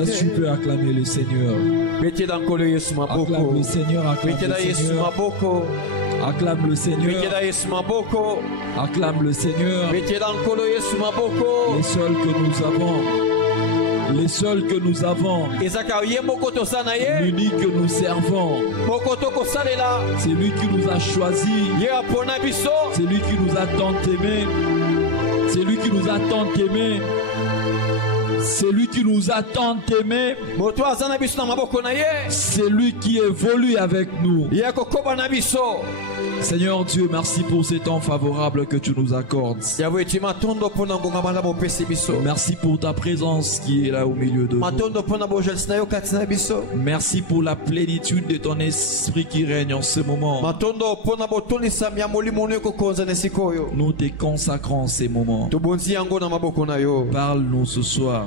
Est-ce que tu peux acclamer le Seigneur? Acclame le Seigneur, acclame le Seigneur. Acclame le Seigneur. Acclame le Seigneur. Les seuls que nous avons. Les seuls que nous avons. L'unique que nous servons. C'est lui qui nous a choisis. C'est lui qui nous a tant aimés. C'est lui qui nous a tant aimés. C'est lui qui nous a tant aimés. C'est lui qui évolue avec nous. Seigneur Dieu, merci pour ces temps favorables que tu nous accordes. Merci pour ta présence qui est là au milieu de nous. Merci pour la plénitude de ton esprit qui règne en ce moment. Nous te consacrons ces moments. Parle-nous ce soir.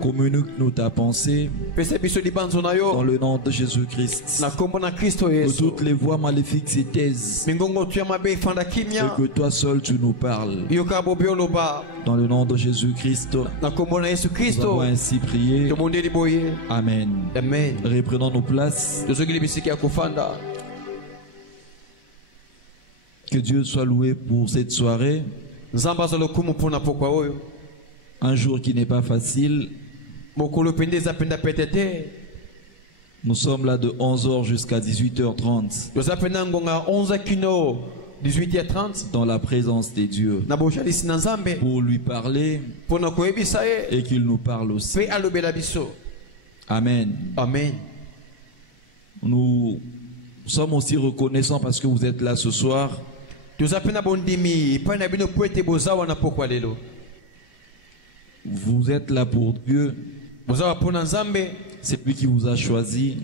Communique-nous ta pensée. Dans le nom de Jésus-Christ. Que toutes les voix maléfiques s'éteignent. Et que toi seul tu nous parles. Dans le nom de Jésus-Christ. Nous avons ainsi prié. Amen. Reprenons nos places. Que Dieu soit loué pour cette soirée. Un jour qui n'est pas facile. Nous sommes là de 11h jusqu'à 18h30. Dans la présence des dieux. Pour lui parler. Et qu'il nous parle aussi. Amen. Amen. Nous sommes aussi reconnaissants parce que vous êtes là ce soir. Vous êtes là pour Dieu. C'est lui qui vous a choisi.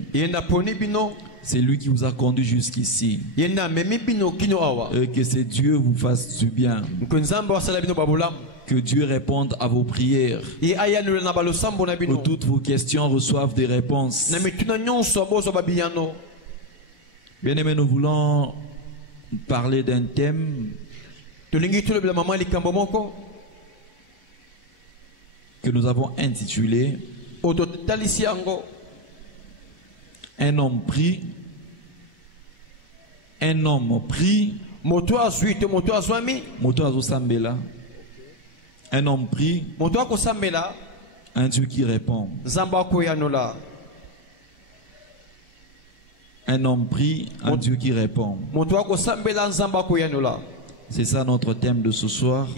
C'est lui qui vous a conduit jusqu'ici. Et que ce Dieu vous fasse du bien. Que Dieu réponde à vos prières. Que toutes vos questions reçoivent des réponses. Bien-aimés, nous voulons parler d'un thème que nous avons intitulé Un homme pris. Un homme pris. Un homme pris. Un Dieu qui répond. Un homme pris, un Dieu qui répond. C'est ça notre thème de ce soir.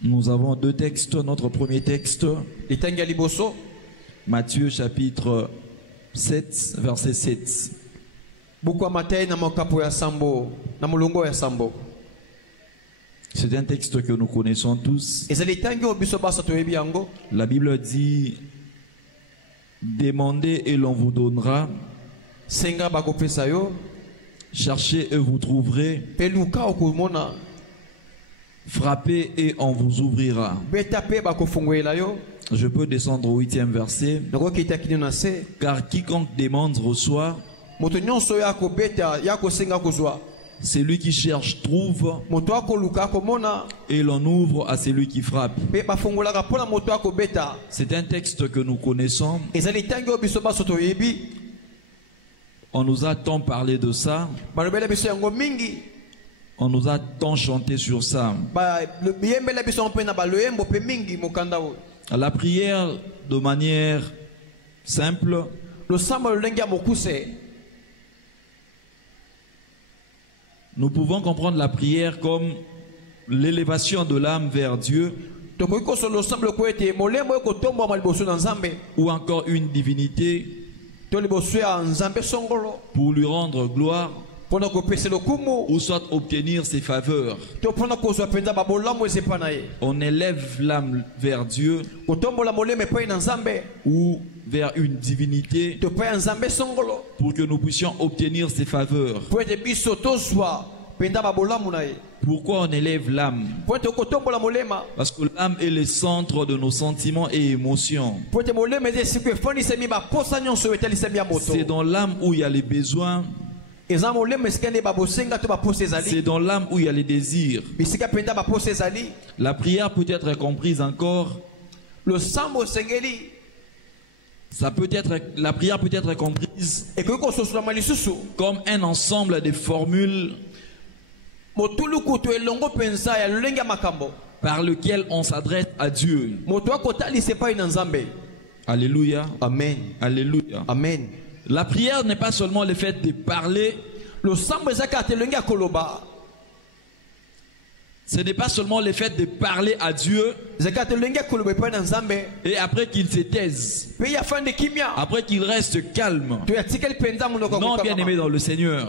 Nous avons deux textes. Notre premier texte, Matthieu chapitre 7, verset 7. C'est un texte que nous connaissons tous. La Bible dit: demandez et l'on vous donnera. Cherchez et vous trouverez. Frappez et on vous ouvrira. Je peux descendre au 8e verset. Car quiconque demande reçoit. Celui qui cherche trouve. Et l'on ouvre à celui qui frappe. C'est un texte que nous connaissons. On nous a tant parlé de ça. On nous a tant chanté sur ça. La prière de manière simple. Nous pouvons comprendre la prière comme l'élévation de l'âme vers Dieu. Ou encore une divinité. Pour lui rendre gloire. Ou soit obtenir ses faveurs. On élève l'âme vers Dieu ou vers une divinité pour que nous puissions obtenir ses faveurs. Pourquoi on élève l'âme? Parce que l'âme est le centre de nos sentiments et émotions. C'est dans l'âme où il y a les besoins. C'est dans l'âme où il y a les désirs. La prière peut être comprise encore. La prière peut être comprise comme un ensemble de formules par lequel on s'adresse à Dieu. Alléluia. Amen. Alléluia. Amen. La prière n'est pas seulement le fait de parler. Ce n'est pas seulement le fait de parler à Dieu et après qu'il se taise, après qu'il reste calme. Non, bien aimé dans le Seigneur.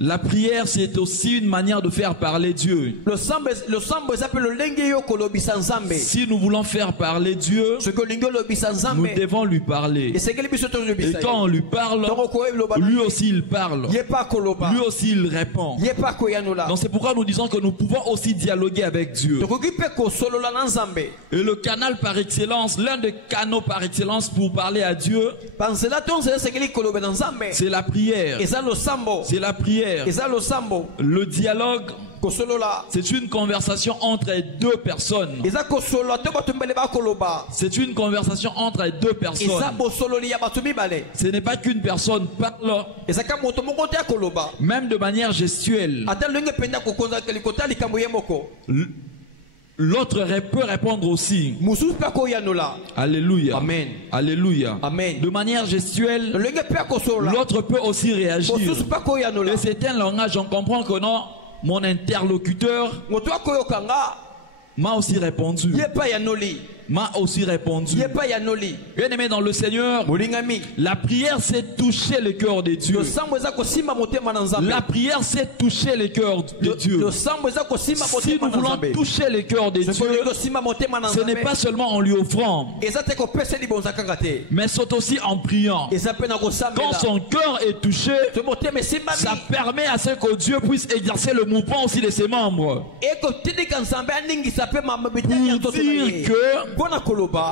La prière, c'est aussi une manière de faire parler Dieu. Si nous voulons faire parler Dieu, nous devons lui parler. Et quand on lui parle, lui aussi il parle. Lui aussi il répond. Donc c'est pourquoi nous disons que nous pouvons aussi dialoguer avec Dieu. Et le canal par excellence, l'un des canaux par excellence pour parler à Dieu, c'est la prière. C'est la prière. Le dialogue, c'est une conversation entre deux personnes. C'est une conversation entre deux personnes. Ce n'est pas qu'une personne parle, même de manière gestuelle. L'autre peut répondre aussi. Alléluia. Amen. Alléluia. Amen. De manière gestuelle, l'autre peut aussi réagir. Et c'est un langage, on comprend que non, mon interlocuteur m'a aussi répondu. M'a aussi répondu. Bien aimé dans le Seigneur, la prière c'est toucher le cœur de Dieu. La prière c'est toucher le cœur de Dieu. Si nous voulons toucher le cœur de Dieu, ce n'est pas seulement en lui offrant, mais c'est aussi en priant. Quand son cœur est touché, ça permet à ce que Dieu puisse exercer le mouvement aussi de ses membres. Pour dire que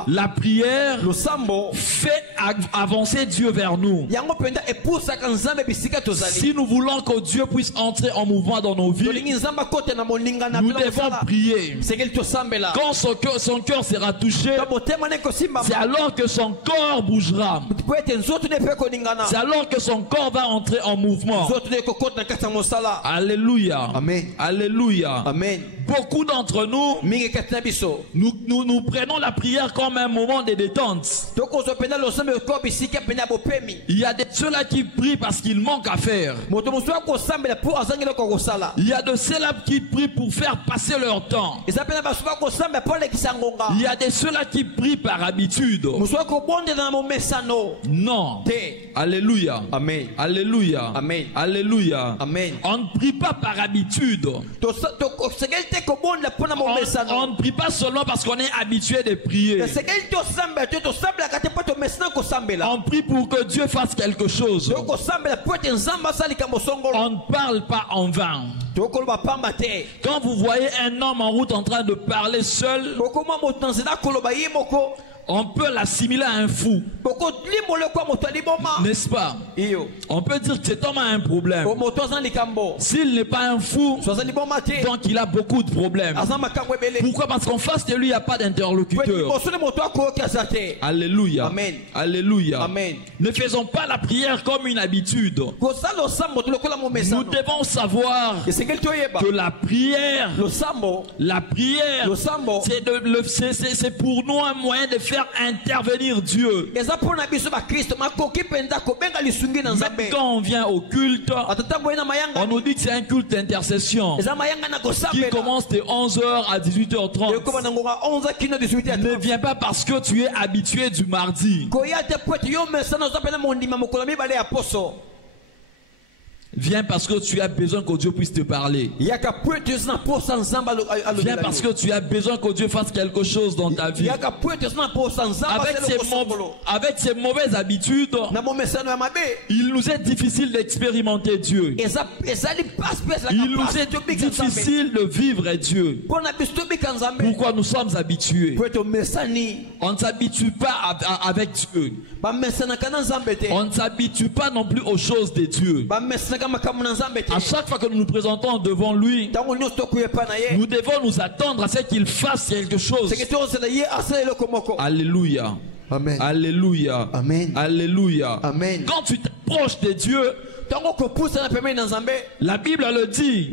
la prière fait avancer Dieu vers nous. Si nous voulons que Dieu puisse entrer en mouvement dans nos vies, nous devons prier. Quand son cœur sera touché, c'est alors que son corps bougera. C'est alors que son corps va entrer en mouvement. Alléluia. Amen. Alléluia. Amen. Beaucoup d'entre nous prenons la prière comme un moment de détente. Il y a de ceux-là qui prient parce qu'ils manquent à faire. Il y a de ceux-là qui prient pour faire passer leur temps. Il y a de ceux-là qui prient par habitude. Non. Alléluia. Amen. Alléluia. Amen. Alléluia. Amen. On ne prie pas par habitude. On ne prie pas seulement parce qu'on est habitué de prier. On prie pour que Dieu fasse quelque chose. On ne parle pas en vain. Quand vous voyez un homme en route en train de parler seul, on peut l'assimiler à un fou. N'est-ce pas? On peut dire que cet homme a un problème. S'il n'est pas un fou, donc il a beaucoup de problèmes. Pourquoi? Parce qu'en face de lui, il n'y a pas d'interlocuteur. Alléluia. Amen. Alléluia. Amen. Ne faisons pas la prière comme une habitude. Nous devons savoir que la prière, c'est pour nous un moyen de faire intervenir Dieu. Même quand on vient au culte, on nous dit que c'est un culte d'intercession qui commence de 11h à 18h30. Ne viens pas parce que tu es habitué du mardi. Viens parce que tu as besoin que Dieu puisse te parler. Viens parce que tu as besoin que Dieu fasse quelque chose dans ta vie. Avec ses mauvaises habitudes, il nous est difficile d'expérimenter Dieu. Il nous est difficile de vivre Dieu. Pourquoi nous sommes habitués? On ne s'habitue pas avec Dieu. On ne s'habitue pas non plus aux choses de Dieu. À chaque fois que nous nous présentons devant lui, nous devons nous attendre à ce qu'il fasse quelque chose. Alléluia. Amen. Alléluia. Amen. Alléluia. Amen. Quand tu t'approches de Dieu, la Bible le dit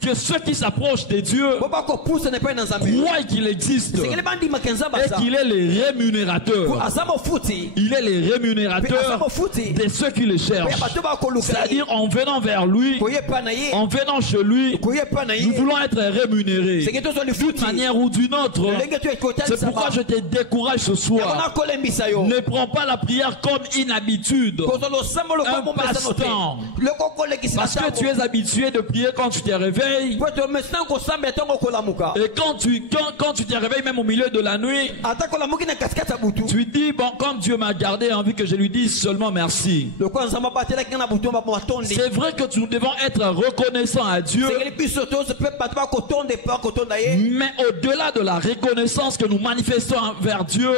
que ceux qui s'approchent de Dieu croient qu'il existe et qu'il est le rémunérateur. Il est le rémunérateur de ceux qui le cherchent. C'est-à-dire en venant vers lui, en venant chez lui, nous voulons être rémunérés d'une manière ou d'une autre. C'est pourquoi je te décourage ce soir. Ne prends pas la prière comme une habitude, un passe-temps. Parce que tu es habitué de prier quand tu te réveilles. Et quand tu te réveilles même au milieu de la nuit, tu dis, bon, comme Dieu m'a gardé, envie que je lui dise seulement merci. C'est vrai que nous devons être reconnaissants à Dieu. Mais au-delà de la reconnaissance que nous manifestons envers Dieu,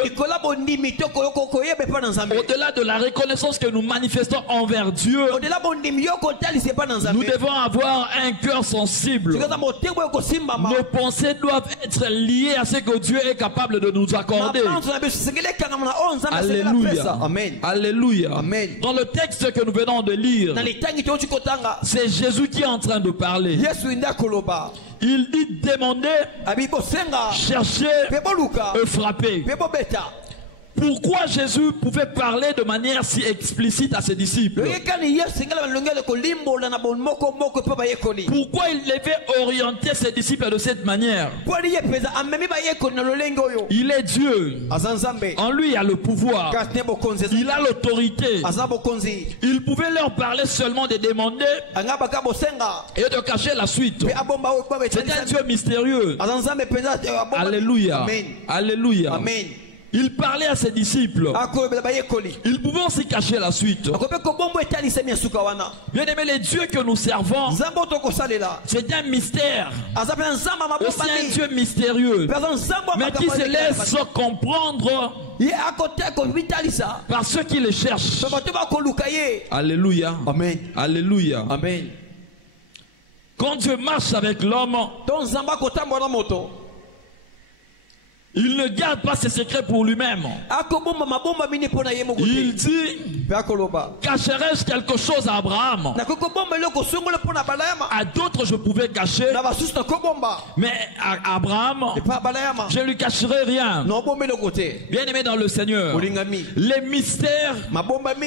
au-delà de la reconnaissance que nous manifestons envers Dieu, nous devons avoir un cœur sensible. Nos pensées doivent être liées à ce que Dieu est capable de nous accorder. Alléluia. Amen. Alléluia. Amen. Dans le texte que nous venons de lire, c'est Jésus qui est en train de parler. Il dit demander, chercher et frapper. Pourquoi Jésus pouvait parler de manière si explicite à ses disciples? Pourquoi il devait orienter ses disciples de cette manière? Il est Dieu. En lui, il y a le pouvoir. Il a l'autorité. Il pouvait leur parler seulement de demander et de cacher la suite. C'est un Dieu mystérieux. Alléluia. Alléluia. Amen. Il parlait à ses disciples. Ils pouvaient aussi cacher la suite. Bien aimé, les dieux que nous servons, c'est un mystère. C'est un Dieu mystérieux, mais qui se laisse comprendre par ceux qui le cherchent. Alléluia. Amen. Alléluia. Amen. Quand Dieu marche avec l'homme, il ne garde pas ses secrets pour lui-même. Il dit, cacherai-je quelque chose à Abraham? À d'autres je pouvais cacher, mais à Abraham, je ne lui cacherai rien. Bien aimé dans le Seigneur, les mystères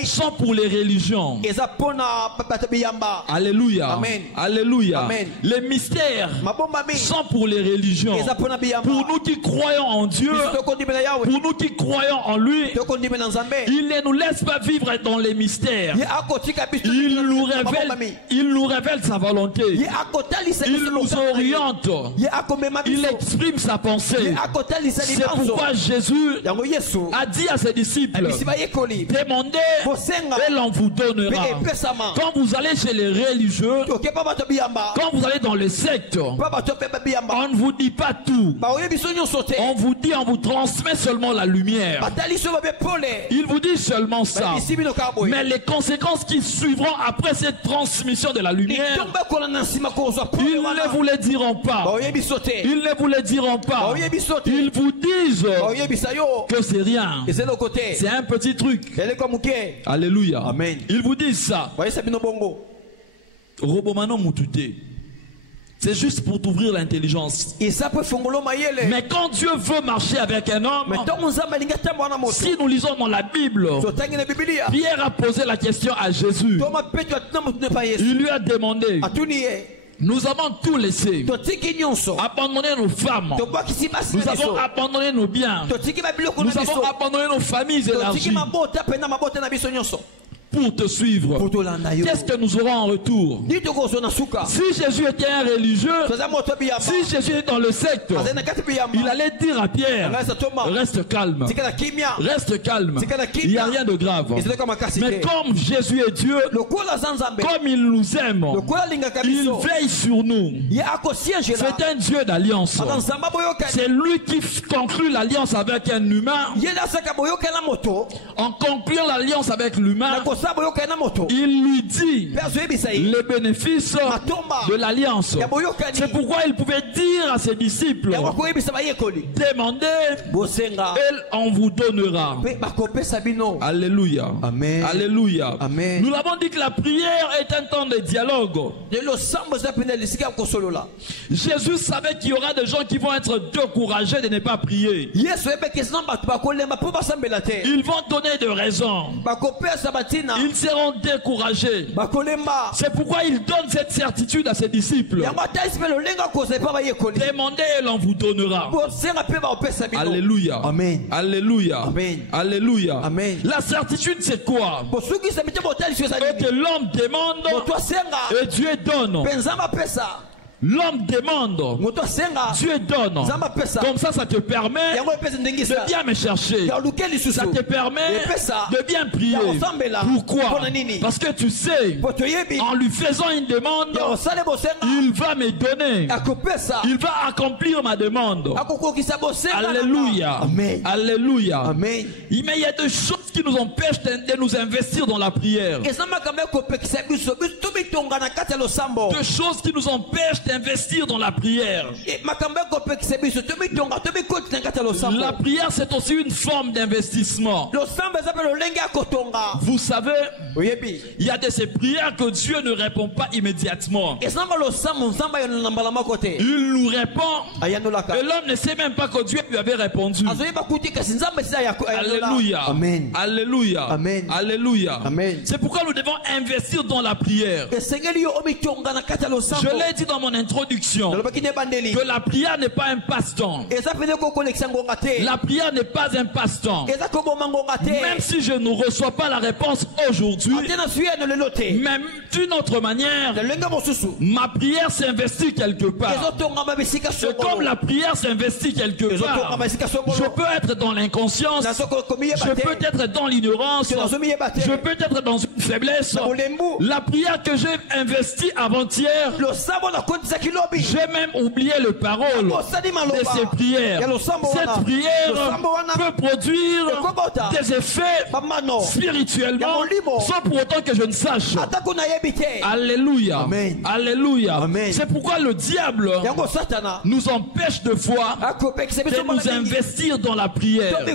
sont pour les religions. Alléluia. Amen. Alléluia. Amen. Les mystères sont pour les religions. Pour nous qui croyons en Dieu, pour nous qui croyons en lui, il ne nous laisse pas vivre dans les mystères. Il nous révèle sa volonté. Il nous oriente. Il exprime sa pensée. C'est pourquoi Jésus a dit à ses disciples, demandez et l'on vous donnera. Quand vous allez chez les religieux, quand vous allez dans les sectes, on ne vous dit pas tout. On vous dit, on vous transmet seulement la lumière. Il vous dit seulement ça. Mais les conséquences qui suivront après cette transmission de la lumière, ils ne vous les diront pas. Ils ne vous les diront pas. Ils vous disent que c'est rien. C'est un petit truc. Alléluia. Amen. Ils vous disent ça. Robomano Mutute. C'est juste pour t'ouvrir l'intelligence. Mais quand Dieu veut marcher avec un homme, si nous lisons dans la Bible, Pierre a posé la question à Jésus. Il lui a demandé, nous avons tout laissé, abandonné nos femmes, nous avons abandonné nos biens, nous avons abandonné nos familles et l'argent. pour te suivre, qu'est-ce que nous aurons en retour? Si Jésus était un religieux, si Jésus est dans le secte, il allait dire à Pierre, reste calme, reste calme, il n'y a rien de grave. Mais comme Jésus est Dieu, comme il nous aime, il veille sur nous. C'est un Dieu d'alliance. C'est lui qui conclut l'alliance avec un humain. En concluant l'alliance avec l'humain, il lui dit les bénéfices de l'alliance. C'est pourquoi il pouvait dire à ses disciples, demandez et on vous donnera. Alléluia. Amen. Alléluia. Amen. Nous l'avons dit que la prière est un temps de dialogue. Jésus savait qu'il y aura des gens qui vont être découragés de ne pas prier. Ils vont donner de raisons. Ils seront découragés. C'est pourquoi il donne cette certitude à ses disciples. Demandez et l'on vous donnera. Alléluia. Amen. Alléluia. Amen. Alléluia. Amen. La certitude c'est quoi? Que l'homme demande et Dieu donne. L'homme demande, Dieu donne. Comme ça te permet de bien me chercher. Ça te permet de bien prier. Pourquoi? Parce que tu sais, en lui faisant une demande, il va me donner. Il va accomplir ma demande. Alléluia. Amen. Alléluia. Amen. Mais il y a des choses qui nous empêchent de nous investir dans la prière. Des choses qui nous empêchent d'investir dans la prière. La prière, c'est aussi une forme d'investissement. Vous savez, il y a de ces prières que Dieu ne répond pas immédiatement. Il nous répond et l'homme ne sait même pas que Dieu lui avait répondu. Alléluia. Amen. Alléluia. Amen. Alléluia. Amen. C'est pourquoi nous devons investir dans la prière. Je l'ai dit dans mon introduction que la prière n'est pas un passe-temps. La prière n'est pas un passe-temps. Même si je ne reçois pas la réponse aujourd'hui, même d'une autre manière, ma prière s'investit quelque part. Et comme la prière s'investit quelque part, je peux être dans l'inconscience, je peux être dans l'ignorance, je peux être dans une faiblesse. La prière que j'ai investie avant-hier, j'ai même oublié le parole de ces prières. Cette prière peut produire des effets spirituellement sans pour autant que je ne sache. Alléluia. Amen. Alléluia. Amen. C'est pourquoi le diable nous empêche de foi de nous investir dans la prière.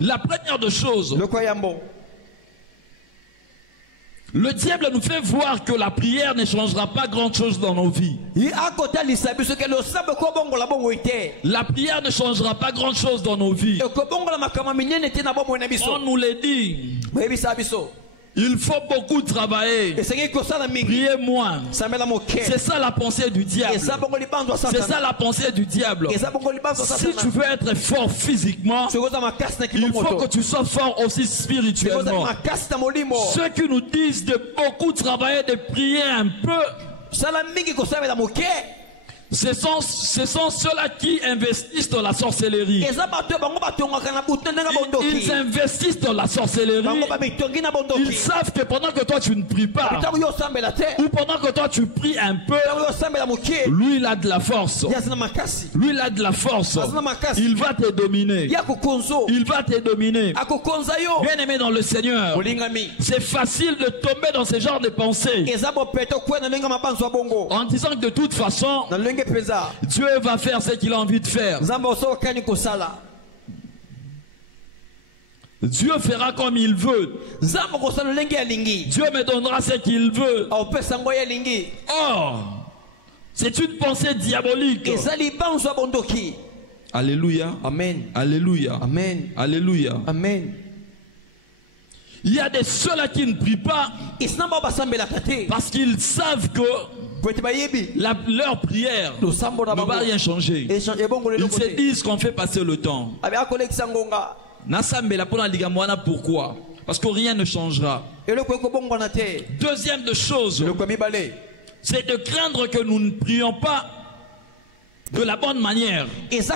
La première des choses, le diable nous fait voir que la prière ne changera pas grand-chose dans nos vies. La prière ne changera pas grand-chose dans nos vies. On nous l'a dit. Il faut beaucoup travailler. Priez moins. C'est ça la pensée du diable. C'est ça la pensée du diable. Si tu veux être fort physiquement, il faut que tu sois fort aussi spirituellement. Ceux qui nous disent de beaucoup travailler, de prier un peu, ce sont ceux-là qui investissent dans la sorcellerie. Ils investissent dans la sorcellerie. Ils savent que pendant que toi tu ne pries pas, ou pendant que toi tu pries un peu, lui il a de la force. Lui il a de la force. Il va te dominer. Il va te dominer. Bien aimé dans le Seigneur, c'est facile de tomber dans ce genre de pensées en disant que de toute façon Dieu va faire ce qu'il a envie de faire. Dieu fera comme il veut. Dieu me donnera ce qu'il veut. Or, c'est une pensée diabolique. Alléluia. Amen. Alléluia. Amen. Alléluia. Amen. Il y a des ceux-là qui ne prient pas parce qu'ils savent que leur prière ne va rien changer. Ils se disent qu'on fait passer le temps. Pourquoi? Parce que rien ne changera. Deuxième de chose, c'est de craindre que nous ne prions pas de la bonne manière. Que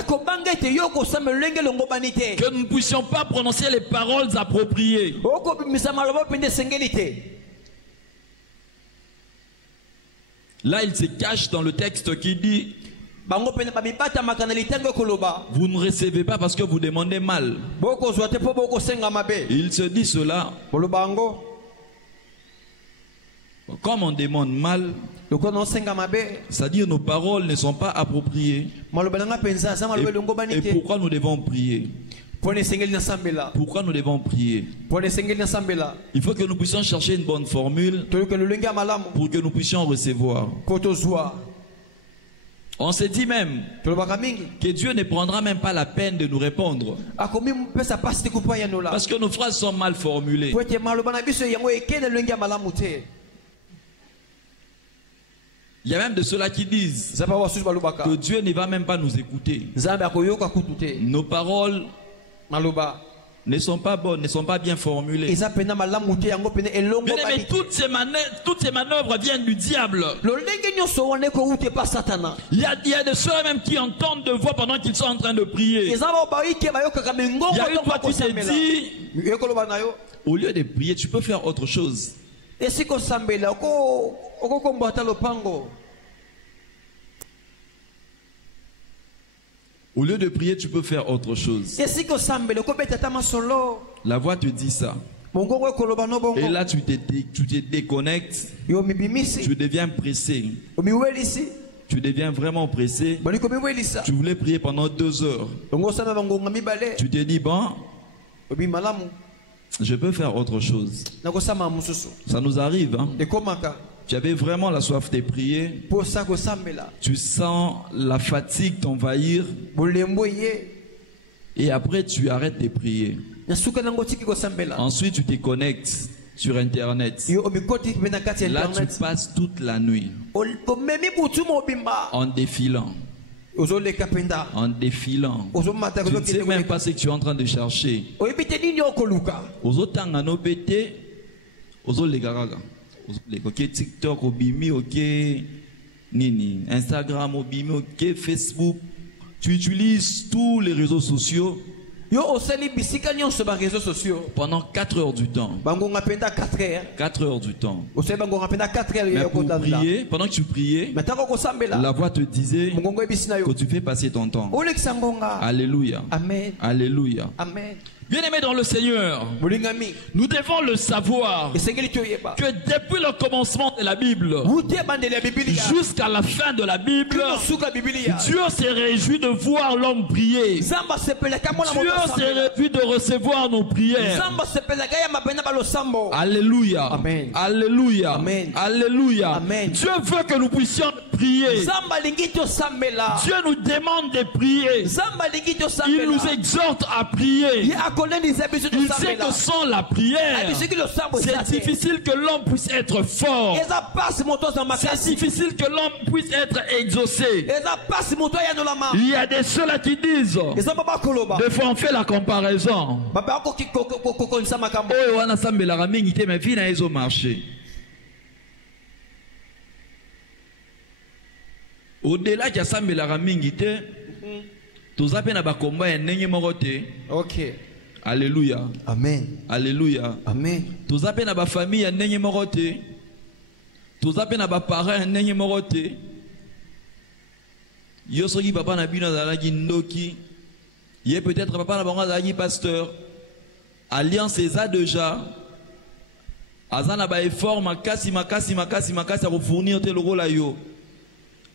nous ne puissions pas prononcer les paroles appropriées. Là, il se cache dans le texte qui dit: vous ne recevez pas parce que vous demandez mal. Il se dit cela. Comme on demande mal, c'est-à-dire nos paroles ne sont pas appropriées. Et pourquoi nous devons prier? Pourquoi nous devons prier? Il faut que nous puissions chercher une bonne formule pour que nous puissions recevoir. On se dit même que Dieu ne prendra même pas la peine de nous répondre parce que nos phrases sont mal formulées. Il y a même de ceux-là qui disent que Dieu ne va même pas nous écouter. Nos paroles ne sont pas bonnes, ne sont pas bien formulées. Bien aimé, toutes ces manœuvres viennent du diable. Il y a de ceux même qui entendent de voix pendant qu'ils sont en train de prier. Il y a une fois tu t'es dit, au lieu de prier, tu peux faire autre chose. Au lieu de prier, tu peux faire autre chose. La voix te dit ça. Et là, tu te déconnectes. Tu deviens pressé. Tu deviens vraiment pressé. Tu voulais prier pendant 2 heures. Tu te dis, bon, je peux faire autre chose. Ça nous arrive, hein? Tu avais vraiment la soif de prier. Tu sens la fatigue t'envahir. Et après, tu arrêtes de prier. Ensuite, tu te connectes sur Internet. Là, tu passes toute la nuit en défilant. En défilant. Tu ne sais même pas ce que tu es en train de chercher. Ok, TikTok, obimi, ok, nini, Instagram, obimi, ok, Facebook. Tu utilises tous les réseaux sociaux pendant 4 heures du temps. 4 heures du temps. Mais pour prier, pendant que tu priais, la voix te disait que tu fais passer ton temps. Alléluia. Amen. Alléluia. Amen. Bien-aimés dans le Seigneur, nous devons le savoir que depuis le commencement de la Bible jusqu'à la fin de la Bible, Dieu s'est réjoui de voir l'homme prier. Dieu s'est réjoui de recevoir nos prières. Alléluia. Amen. Alléluia. Amen. Alléluia. Amen. Dieu veut que nous puissions prier. Dieu nous demande de prier. Il nous exhorte à prier. Il sait que sans la prière, c'est difficile que l'homme puisse être fort. C'est difficile que l'homme puisse être exaucé. Il y a des ceux-là qui disent, des fois on fait la comparaison. Au-delà de ça, ok. Alléluia. Amen. Alléluia. Amen. Tous appels na ba famille ya ndenge moko te. Tous appels na ba parents ya ndenge moko te. Yo soki papa na bino azalaki ndoki. Ye peut-être papa na bango azalaki pasteur. Alliance eza déjà. Azana ba effort makasi ya ko fournir te lokola yo.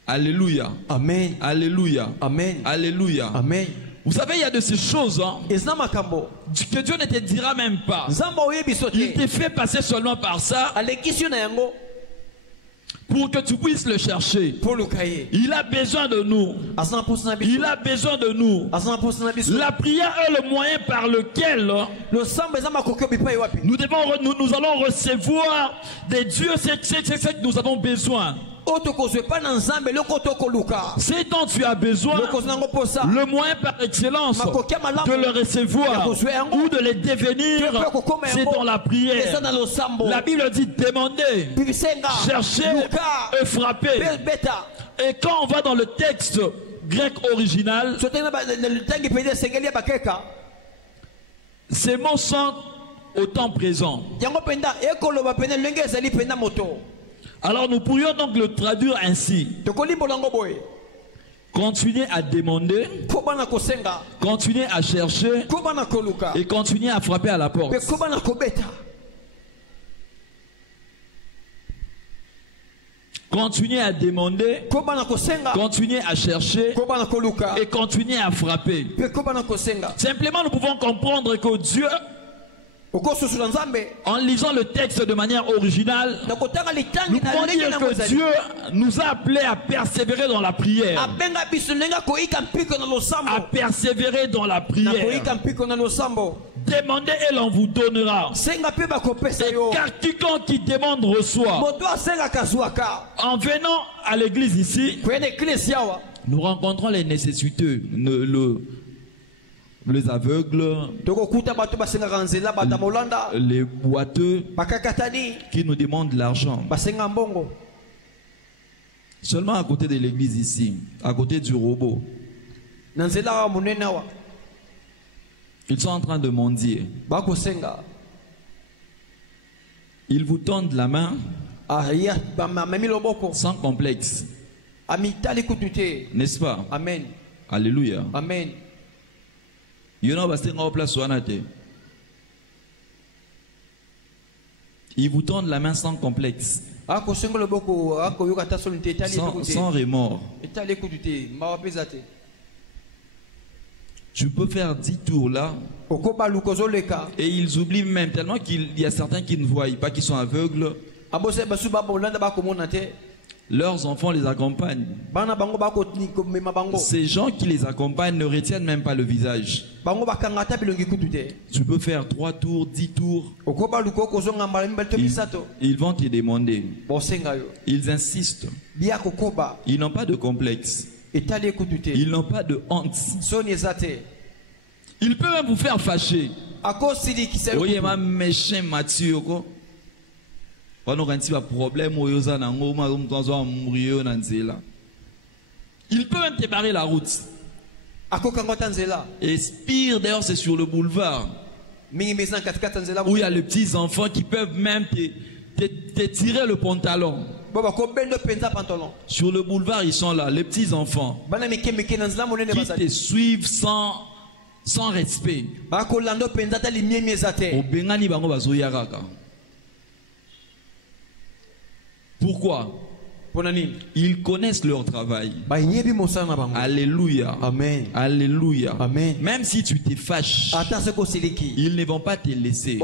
Alléluia. Amen. Alléluia. Amen. Alléluia. Amen. Vous savez, il y a de ces choses hein, que Dieu ne te dira même pas. Il te fait passer seulement par ça pour que tu puisses le chercher. Il a besoin de nous. Il a besoin de nous. La prière est le moyen par lequel nous allons recevoir des dieux ce que nous avons besoin. C'est dont tu as besoin, le moyen par excellence de le recevoir ou de les devenir, c'est dans la prière. La Bible dit demander, chercher et frapper. Et quand on va dans le texte grec original, ces mots sont au temps présent. Alors nous pourrions donc le traduire ainsi. Continuez à demander, continuez à chercher et continuez à frapper à la porte. Continuez à demander, continuez à chercher et continuez à frapper. Simplement, nous pouvons comprendre que Dieu, en lisant le texte de manière originale, nous pouvons dire que Dieu nous a appelés à persévérer dans la prière. À persévérer dans la prière. Demandez et l'on vous donnera. Et car quiconque qui demande reçoit. En venant à l'église ici, nous rencontrons les nécessiteux, les aveugles, les boiteux qui nous demandent de l'argent. Seulement à côté de l'église ici, à côté du robot, ils sont en train de mendier. Ils vous tendent la main sans complexe. N'est-ce pas? Amen. Alléluia. Amen. Ils vous tendent la main sans complexe, sans remords. Tu peux faire 10 tours là et ils oublient même tellement qu'il y a certains qui ne voient pas, qui sont aveugles. Leurs enfants les accompagnent. Ces gens qui les accompagnent ne retiennent même pas le visage. Tu peux faire 3 tours, 10 tours. Ils vont te demander. Ils insistent. Ils n'ont pas de complexe. Ils n'ont pas de honte. Ils peuvent même vous faire fâcher. Oui, ma méchant Mathieu. Il peut même te barrer la route. Et pire d'ailleurs, c'est sur le boulevard où il y a les petits enfants qui peuvent même te tirer le pantalon. Sur le boulevard, ils sont là, les petits enfants qui te suivent sans respect. Pourquoi? Ils connaissent leur travail. Alléluia. Amen. Alléluia. Amen. Même si tu te fâches, ils ne vont pas te laisser.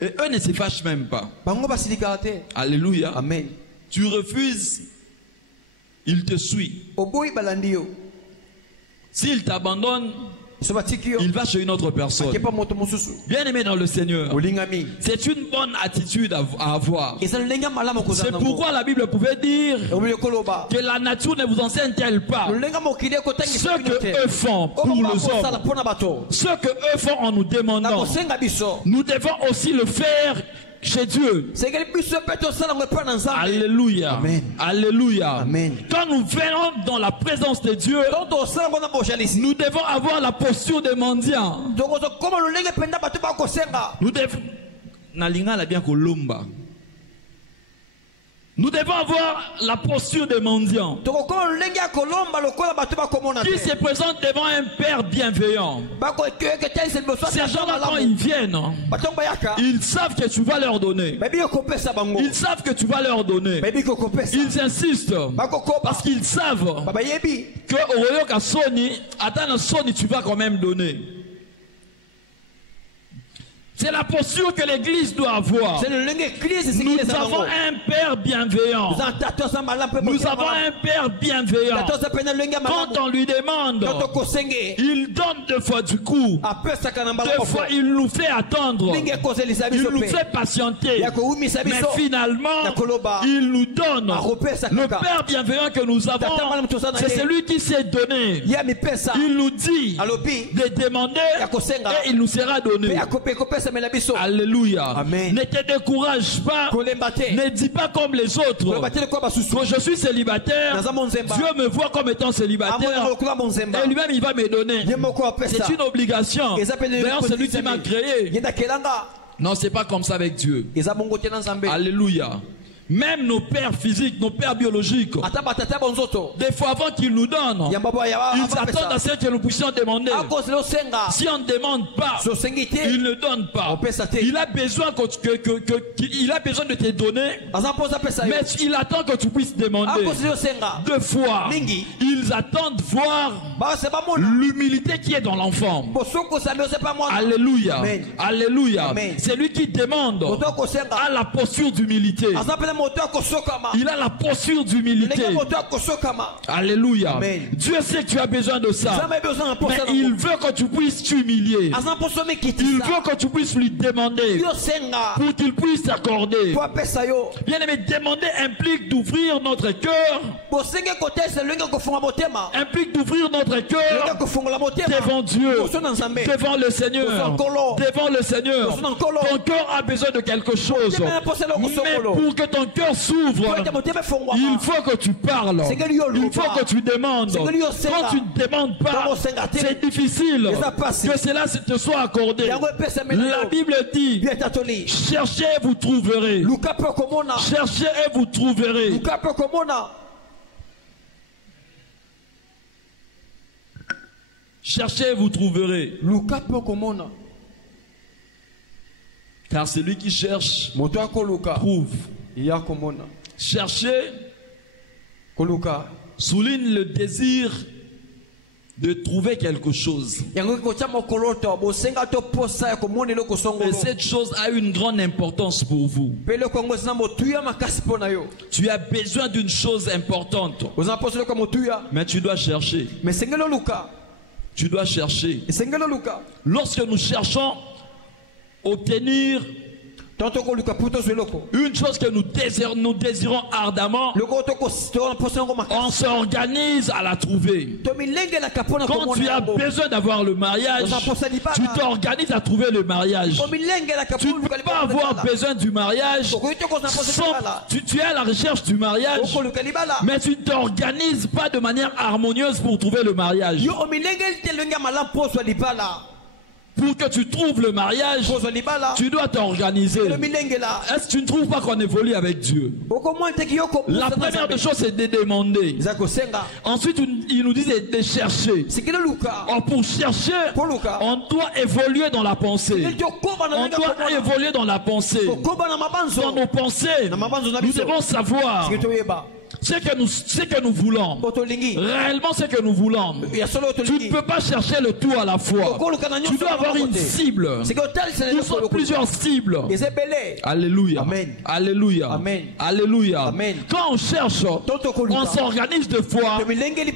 Et eux ne se fâchent même pas. Alléluia. Amen. Tu refuses, ils te suivent. S'ils t'abandonnent, il va chez une autre personne. Bien aimé dans le Seigneur, c'est une bonne attitude à avoir. C'est pourquoi la Bible pouvait dire que la nature ne vous enseigne-t-elle pas ce que eux font pour les hommes, ce que eux font en nous demandant. Nous devons aussi le faire chez Dieu. Alléluia. Amen. Alléluia. Amen. Quand nous venons dans la présence de Dieu, nous devons avoir la posture de mendiant. Nous devons Nous devons avoir la posture des mendiants qui se présentent devant un Père bienveillant. Ces gens-là, quand ils viennent, ils savent que tu vas leur donner. Ils savent que tu vas leur donner. Ils insistent parce qu'ils savent que au Royaume Sony, tu vas quand même donner. C'est la posture que l'Église doit avoir. Nous avons un Père bienveillant. Nous avons un Père bienveillant. Quand on lui demande, il donne deux fois du coup. Deux fois, il nous fait attendre. Il nous fait patienter. Mais finalement, il nous donne. Le Père bienveillant que nous avons, c'est celui qui s'est donné. Il nous dit de demander et il nous sera donné. Alléluia. Amen. Ne te décourage pas. Ne dis pas comme les autres que je suis célibataire. Dieu me voit comme étant célibataire et lui-même il va me donner. C'est une obligation. D'ailleurs c'est lui qui m'a créé. Non, c'est pas comme ça avec Dieu. Alléluia. Même nos pères physiques, nos pères biologiques, des fois avant qu'ils nous donnent, ils attendent à ce que nous puissions demander. Si on ne demande pas, il ne donne pas. Il a besoin il a besoin de te donner, mais il attend que tu puisses demander. Deux fois, ils attendent voir l'humilité qui est dans l'enfant. Alléluia. Alléluia. C'est lui qui demande à la posture d'humilité. Il a la posture d'humilité. Alléluia. Amen. Dieu sait que tu as besoin de ça. Mais il veut que tu puisses t'humilier. Il veut que tu puisses lui demander pour qu'il puisse t'accorder. Bien aimé, demander implique d'ouvrir notre cœur. Implique d'ouvrir notre cœur devant Dieu, devant le Seigneur. Devant le Seigneur. Ton cœur a besoin de quelque chose. Mais pour que ton cœur s'ouvre, il faut que tu parles, il faut que tu demandes. Quand tu ne demandes pas, c'est difficile que cela te soit accordé. La Bible dit: cherchez et vous trouverez. Cherchez et vous trouverez. Cherchez et vous trouverez. Car celui qui cherche trouve. Chercher souligne le désir de trouver quelque chose. Et cette chose a une grande importance pour vous. Tu as besoin d'une chose importante. Mais tu dois chercher. Tu dois chercher. Lorsque nous cherchons obtenir une chose que nous désirons ardemment, on s'organise à la trouver. Quand tu as besoin d'avoir le mariage, tu t'organises à trouver le mariage. Tu ne peux pas avoir besoin du mariage sans, tu es à la recherche du mariage, mais tu ne t'organises pas de manière harmonieuse pour trouver le mariage. Pour que tu trouves le mariage, tu dois t'organiser. Est-ce que tu ne trouves pas qu'on évolue avec Dieu? La première des choses, c'est de demander. Ensuite, il nous dit de chercher. Or, pour chercher, on doit évoluer dans la pensée. On doit évoluer dans la pensée. Dans nos pensées, nous devons savoir ce que nous voulons. Réellement ce que nous voulons. Tu ne peux pas chercher le tout à la fois. Tu dois avoir une cible. Nous sommes plusieurs cibles. Alléluia. Amen. Alléluia. Amen. Alléluia. Amen. Quand on cherche, on s'organise de foi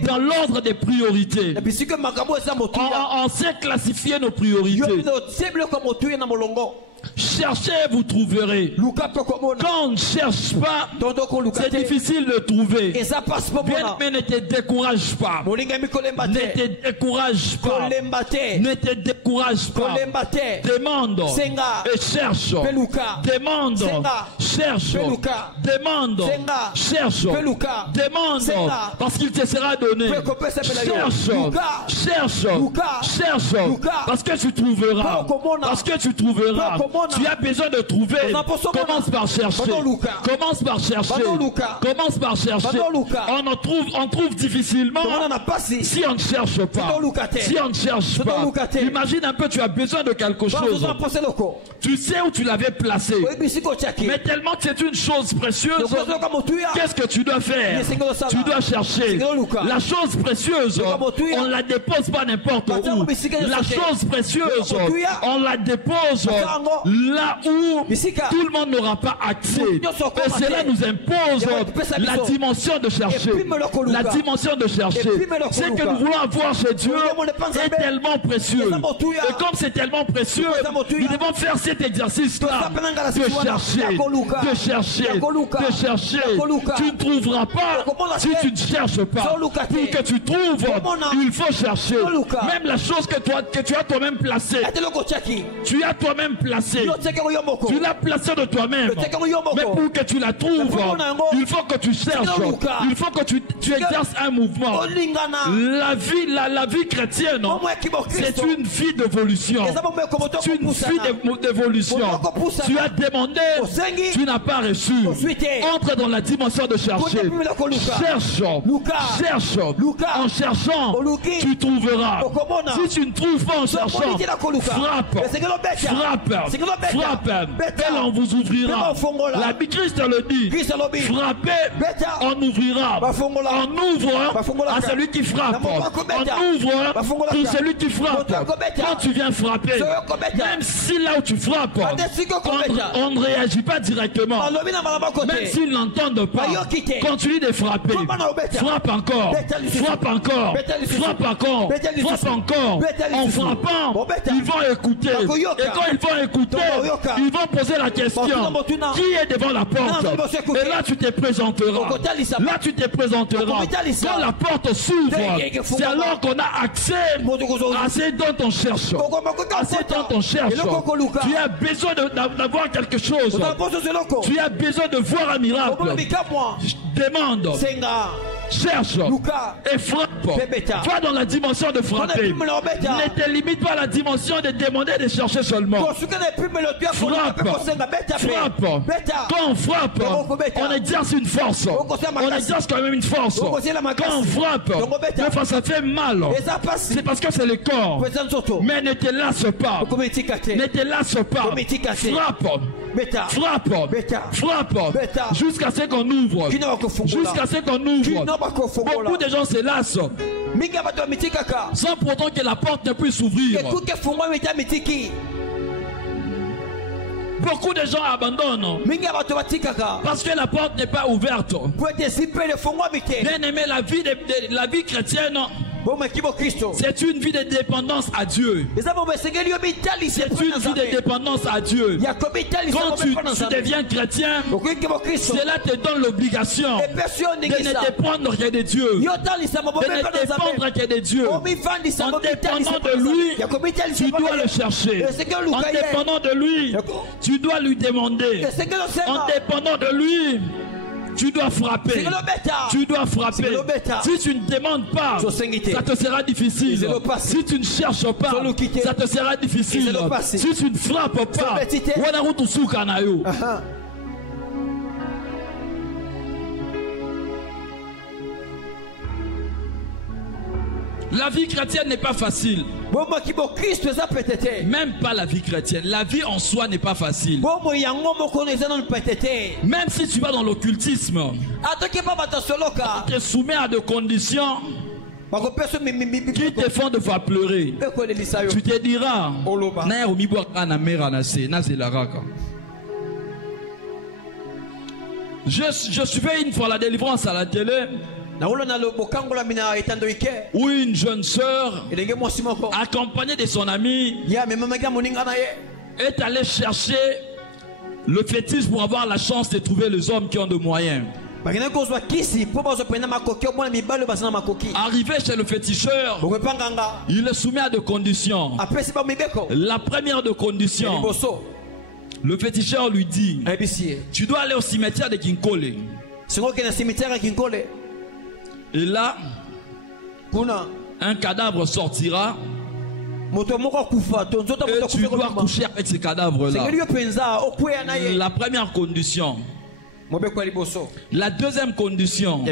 dans l'ordre des priorités. On sait classifier nos priorités. Cherchez, vous trouverez. Quand on ne cherche pas, c'est difficile de trouver. Bien, mais ne te décourage pas. Ne te décourage pas. Ne te décourage pas. Demande et cherche. Demande, cherche. Demande, cherche. Demande, parce qu'il te sera donné. Cherche, cherche, parce que tu trouveras. Parce que tu trouveras. Tu as besoin de trouver. Commence par chercher. Commence par chercher. Commence par chercher. On trouve difficilement si on ne cherche pas. Si on ne cherche pas. Imagine un peu, tu as besoin de quelque chose. Tu sais où tu l'avais placé. Mais tellement que c'est une chose précieuse, qu'est-ce que tu dois faire? Tu dois chercher. La chose précieuse, on la dépose dépose pas n'importe où. La chose précieuse, on la dépose là où tout le monde n'aura pas accès. Et cela nous impose la dimension de chercher. La dimension de chercher. Ce que nous voulons avoir chez Dieu est tellement précieux. Et comme c'est tellement précieux, nous devons faire cet exercice-là de chercher, de chercher, de chercher. Tu ne trouveras pas si tu ne cherches pas. Pour que tu trouves, il faut chercher. Même la chose que tu as toi-même placée, tu as toi-même placé. Tu l'as placée de toi-même. Mais pour que tu la trouves, il faut que tu cherches. Il faut que tu exerces un mouvement. La vie chrétienne, c'est une vie d'évolution. C'est une vie d'évolution. Tu as demandé, tu n'as pas reçu. Entre dans la dimension de chercher. Cherche. Cherche. En cherchant, tu trouveras. Si tu ne trouves pas en cherchant, frappe. Elle en vous ouvrira. La Christ le dit. Frappez, on ouvrira. On ouvre à celui qui frappe. On ouvre pour celui qui frappe. Quand tu viens frapper, même si là où tu frappes, on ne réagit pas directement, même s'ils n'entendent pas, continue de frapper. Frappe encore. Frappe encore. Frappe encore. Frappe encore. En frappant, ils vont écouter. Et quand ils vont écouter, ils vont poser la question: qui est devant la porte? Et là tu te présenteras. Là tu te présenteras. Quand la porte s'ouvre, c'est alors qu'on a accès à ce dont on cherche. À ce dont on cherche. Tu as besoin d'avoir quelque chose. Tu as besoin de voir un miracle. Demande. Cherche et frappe. Va dans la dimension de frapper. Ne te limite pas à la dimension de demander, de chercher seulement. Frappe. Frappe. Quand on frappe, on exerce une force. On exerce quand même une force. Quand on frappe, ça fait mal. C'est parce que c'est le corps. Mais ne te lasse pas. Ne te lasse pas. Frappe. Frappe. Frappe. Jusqu'à ce qu'on ouvre. Jusqu'à ce qu'on ouvre. Beaucoup de gens se lassent sans pourtant que la porte ne puisse s'ouvrir. Beaucoup de gens abandonnent parce que la porte n'est pas ouverte. Bien aimé, la vie chrétienne, c'est une vie de dépendance à Dieu. C'est une vie de dépendance à Dieu. Quand tu deviens chrétien, cela te donne l'obligation de ne dépendre que de Dieu. De ne dépendre que de Dieu. En dépendant de lui, tu dois le chercher. En dépendant de lui, tu dois lui demander. En dépendant de lui, tu dois frapper. Tu dois frapper. Si tu ne demandes pas, ça te sera difficile. Si tu ne cherches pas, ça te sera difficile. Si tu ne frappes pas, la vie chrétienne n'est pas facile. Même pas la vie chrétienne. La vie en soi n'est pas facile. Même si tu vas dans l'occultisme, tu te soumets à des conditions qui te font devoir pleurer. Tu te diras, je suivais une fois la délivrance à la télé, où une jeune sœur, accompagnée de son ami, est allée chercher le fétiche pour avoir la chance de trouver les hommes qui ont de moyens. Arrivé chez le féticheur, il le soumet à des conditions. La première de conditions, le féticheur lui dit: tu dois aller au cimetière de Kinkole. Et là, un cadavre sortira. Et tu dois coucher avec ce cadavre-là. La première condition. La deuxième condition,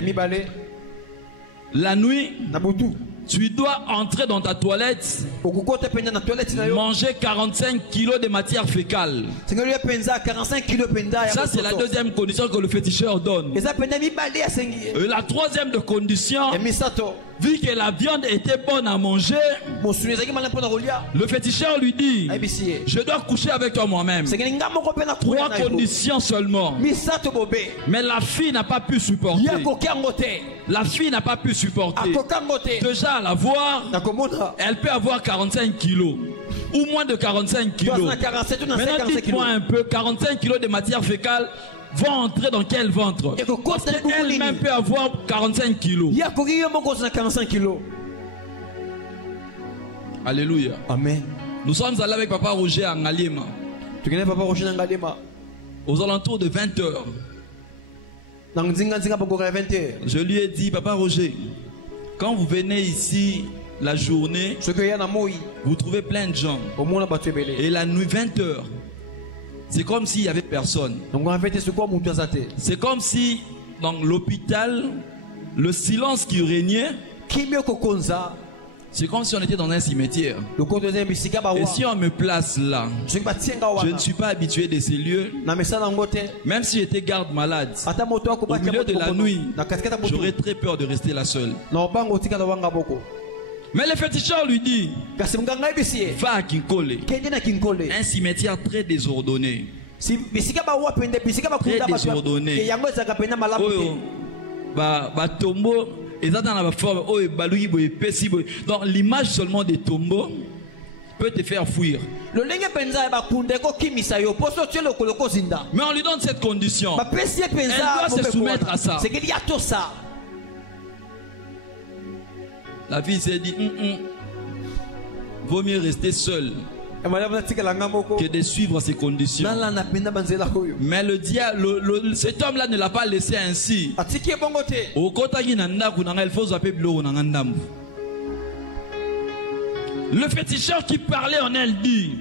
la nuit, tu dois entrer dans ta toilette, manger 45 kilos de matière fécale. Ça, c'est la deuxième condition que le féticheur donne. Et la troisième de condition, vu que la viande était bonne à manger, le féticheur lui dit, je dois coucher avec toi moi-même. 3 conditions seulement. Mais la fille n'a pas pu supporter. La fille n'a pas pu supporter. Déjà à la voir, elle peut avoir 45 kilos. Ou moins de 45 kilos. Maintenant dites-moi un peu, 45 kilos de matière fécale vont entrer dans quel ventre? Elle-même peut avoir 45 kilos. Alléluia. Amen. Nous sommes allés avec Papa Roger à Ngaliema. Aux alentours de 20 heures. Je lui ai dit, Papa Roger, quand vous venez ici la journée, vous trouvez plein de gens. Et la nuit, 20 heures, c'est comme s'il n'y avait personne. C'est comme si dans l'hôpital, le silence qui régnait, c'est comme si on était dans un cimetière. Et si on me place là, je ne suis pas habitué de ces lieux. Même si j'étais garde malade, au milieu de la nuit, j'aurais très peur de rester là seul. Mais le féticheur lui dit, va à Kinkole, un cimetière très désordonné. Très désordonné. Tombeau, donc l'image seulement des tombeaux peut te faire fuir. Mais on lui donne cette condition. Elle doit se soumettre à ça. La fille s'est dit, vaut mieux rester seule que de suivre ces conditions. Mais le diable, cet homme-là ne l'a pas laissé ainsi. Le féticheur qui parlait en elle dit,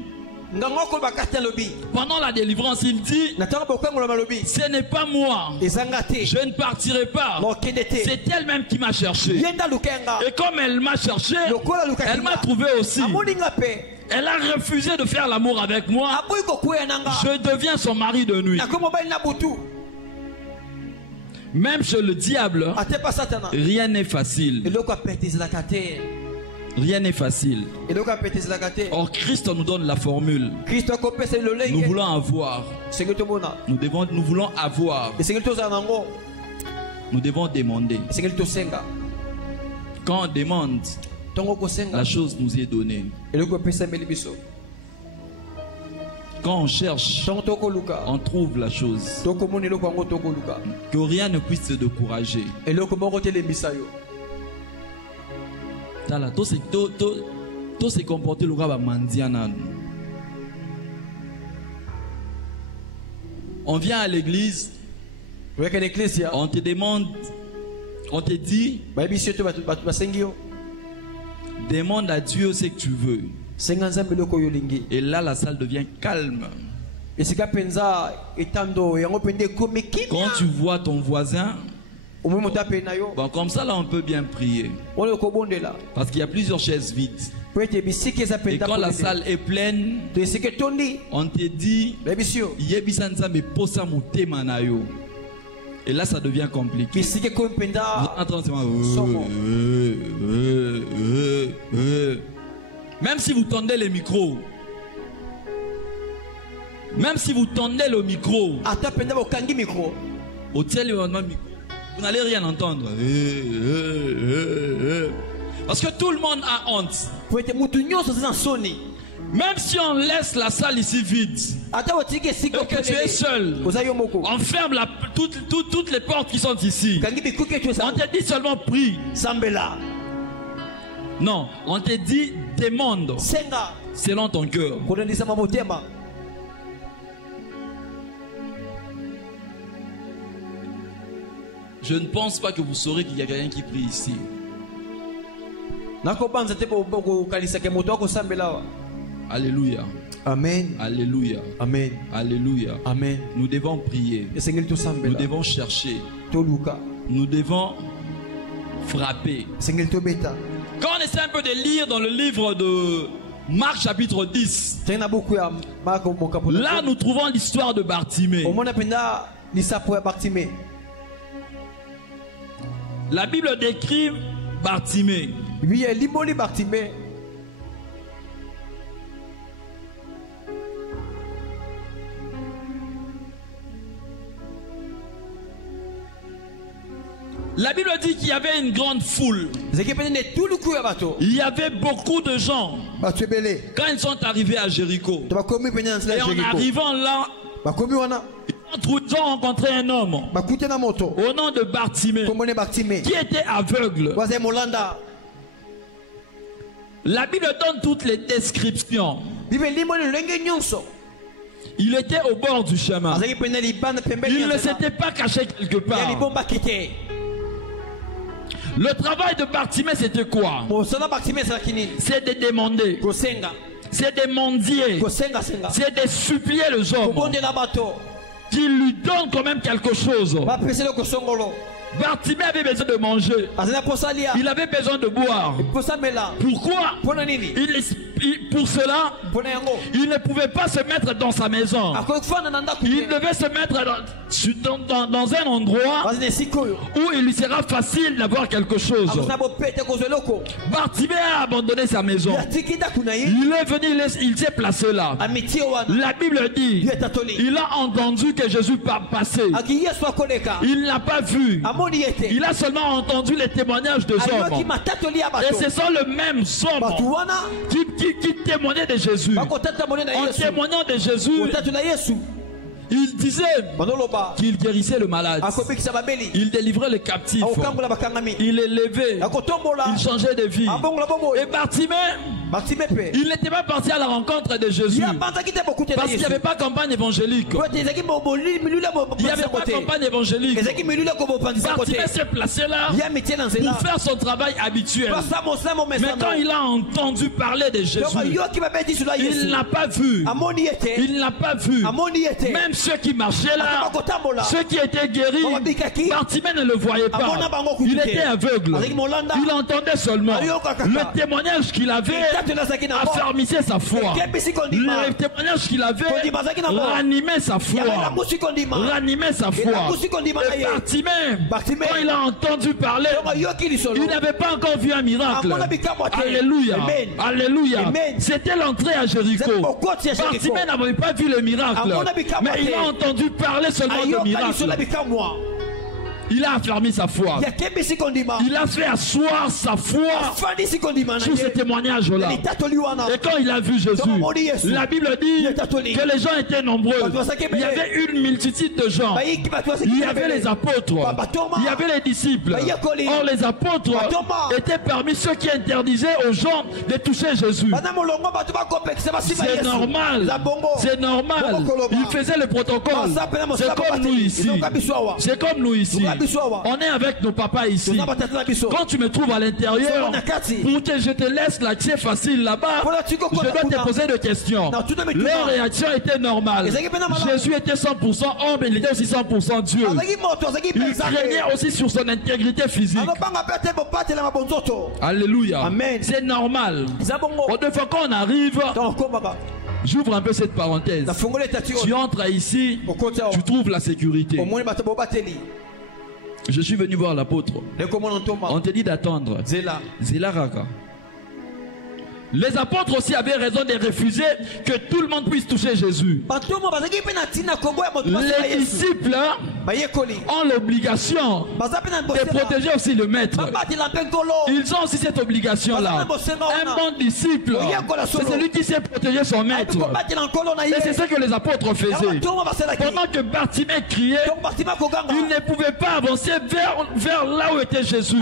pendant la délivrance, il dit, ce n'est pas moi, je ne partirai pas, c'est elle-même qui m'a cherché. Et comme elle m'a cherché, elle m'a trouvé aussi. Elle a refusé de faire l'amour avec moi. Je deviens son mari de nuit. Même chez le diable, rien n'est facile. Rien n'est facile. Or Christ nous donne la formule. Nous voulons avoir. Nous voulons avoir. Nous devons demander. Quand on demande, la chose nous est donnée. Quand on cherche, on trouve la chose. Que rien ne puisse se décourager. Tout se comporter le gars mandiana. On vient à l'église, on te demande, on te dit, demande à Dieu ce que tu veux. Et là la salle devient calme. Quand tu vois ton voisin, bon, comme ça là on peut bien prier. Parce qu'il y a plusieurs chaises vides. Et quand la salle est pleine, on te dit, et là ça devient compliqué. Même si vous tendez les micros, même si vous tendez le micro, au tel moment, vous n'allez rien entendre. Parce que tout le monde a honte. Même si on laisse la salle ici vide et que tu es seul, on ferme toutes les portes qui sont ici. On te dit seulement prie. Non, on te dit demande selon ton cœur. Je ne pense pas que vous saurez qu'il y a quelqu'un qui prie ici. Alléluia. Amen. Alléluia. Amen. Alléluia. Amen. Nous devons prier. Nous devons chercher. Nous devons frapper. Quand on essaie un peu de lire dans le livre de Marc chapitre 10, là nous trouvons l'histoire de Bartimée. La Bible décrit Bartimée. Oui, limoli Bartimée. La Bible dit qu'il y avait une grande foule. Il y avait beaucoup de gens. Quand ils sont arrivés à Jéricho, et en arrivant là, ils ont rencontré un homme au nom de Bartimée qui était aveugle. La Bible donne toutes les descriptions. Il était au bord du chemin. Il ne s'était pas caché quelque part. Le travail de Bartimée, c'était quoi? C'est de demander. C'est de mendier. C'est de supplier les hommes qui lui donnent quand même quelque chose. Bartimée avait besoin de manger. Il avait besoin de boire. Pourquoi? Pour cela, il ne pouvait pas se mettre dans sa maison. Il devait se mettre dans un endroit où il lui sera facile d'avoir quelque chose. Bartimée a abandonné sa maison. Il est venu, il s'est placé là. La Bible dit, il a entendu que Jésus passait. Il n'a pas vu. Il a seulement entendu les témoignages des hommes. Et ce sont les mêmes hommes qui témoignaient de Jésus. En témoignant de Jésus, il disait qu'il guérissait le malade. Il délivrait les captifs. Il élevait. Il changeait de vie. Et Bartimée, il n'était pas parti à la rencontre de Jésus parce qu'il n'y avait pas campagne évangélique. Il n'y avait pas campagne évangélique. Bartimée s'est placé là pour faire son travail habituel. Mais quand il a entendu parler de Jésus, il n'a pas vu. Il n'a pas vu. Même ceux qui marchaient là, ceux qui étaient guéris, Bartimée ne le voyait pas. Il était aveugle. Il entendait seulement. Le témoignage qu'il avait affermissait sa foi. Le témoignage qu'il avait ranimait sa foi. Ranimait sa foi. Et Bartimée, quand il a entendu parler, il n'avait pas encore vu un miracle. Alléluia. Alléluia. C'était l'entrée à Jéricho. Bartimée n'avait pas vu le miracle, mais il a entendu parler seulement de miracle. Il a affermi sa foi. Il a fait asseoir sa foi sur ce témoignage-là. Et quand il a vu Jésus, la Bible dit que les gens étaient nombreux. Il y avait une multitude de gens. Il y avait les apôtres. Il y avait les disciples. Or, les apôtres étaient parmi ceux qui interdisaient aux gens de toucher Jésus. C'est normal. C'est normal. Ils faisaient le protocole. C'est comme nous ici. C'est comme nous ici. On est avec nos papas ici. Quand tu me trouves à l'intérieur, pour que je te laisse l'accès facile là-bas, je dois te poser des questions. Leur réaction était normale. Jésus était 100% homme, mais il était aussi 100% Dieu. Il craignait aussi sur son intégrité physique. Alléluia. C'est normal. Deux fois quand on arrive, j'ouvre un peu cette parenthèse. Tu entres ici, tu trouves la sécurité. Je suis venu voir l'apôtre. On te dit d'attendre. Zela Raka. Les apôtres aussi avaient raison de refuser que tout le monde puisse toucher Jésus. Les disciples ont l'obligation de protéger aussi le maître. Ils ont aussi cette obligation-là. Un bon disciple, c'est celui qui sait protéger son maître. Et c'est ce que les apôtres faisaient. Pendant que Bartimée criait, il ne pouvait pas avancer vers là où était Jésus.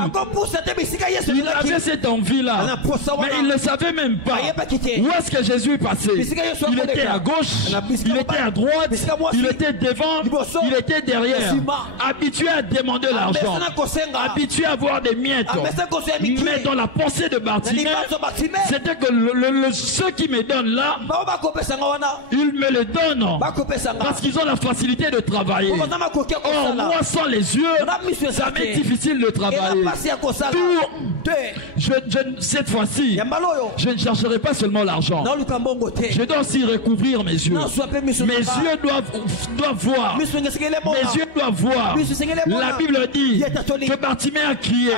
Il avait cette envie-là, mais il ne savait même pas où est-ce que Jésus est passé. Il était à gauche, il était à droite, il était devant, il était derrière. Habitué à demander l'argent, habitué à avoir des miettes. Mais dans la pensée de Bartimée, c'était que ceux qui me donnent là, ils me le donnent parce qu'ils ont la facilité de travailler. Or, moi sans les yeux, ça m'est difficile de travailler. Tout cette fois-ci, je ne chercherai pas seulement l'argent. Je dois aussi recouvrir mes yeux. Mes yeux doivent voir. Mes yeux doivent voir. La Bible dit que Bartimée a crié.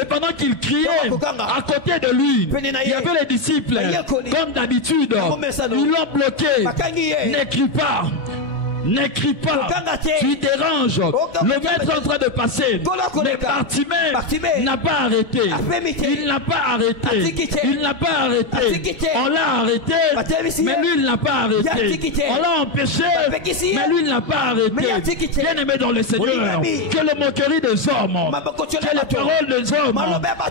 Et pendant qu'il criait, à côté de lui, il y avait les disciples. Comme d'habitude, ils l'ont bloqué. N'écris pas. N'écris pas, tu déranges. Le maître est en train de passer. Mais Bartimée n'a pas arrêté. Il n'a pas arrêté. Il n'a pas arrêté. On l'a arrêté, mais lui il n'a pas arrêté. On l'a empêché, mais lui il n'a pas arrêté. Bien aimé dans le Seigneur, que le moquerie des hommes, que les paroles des hommes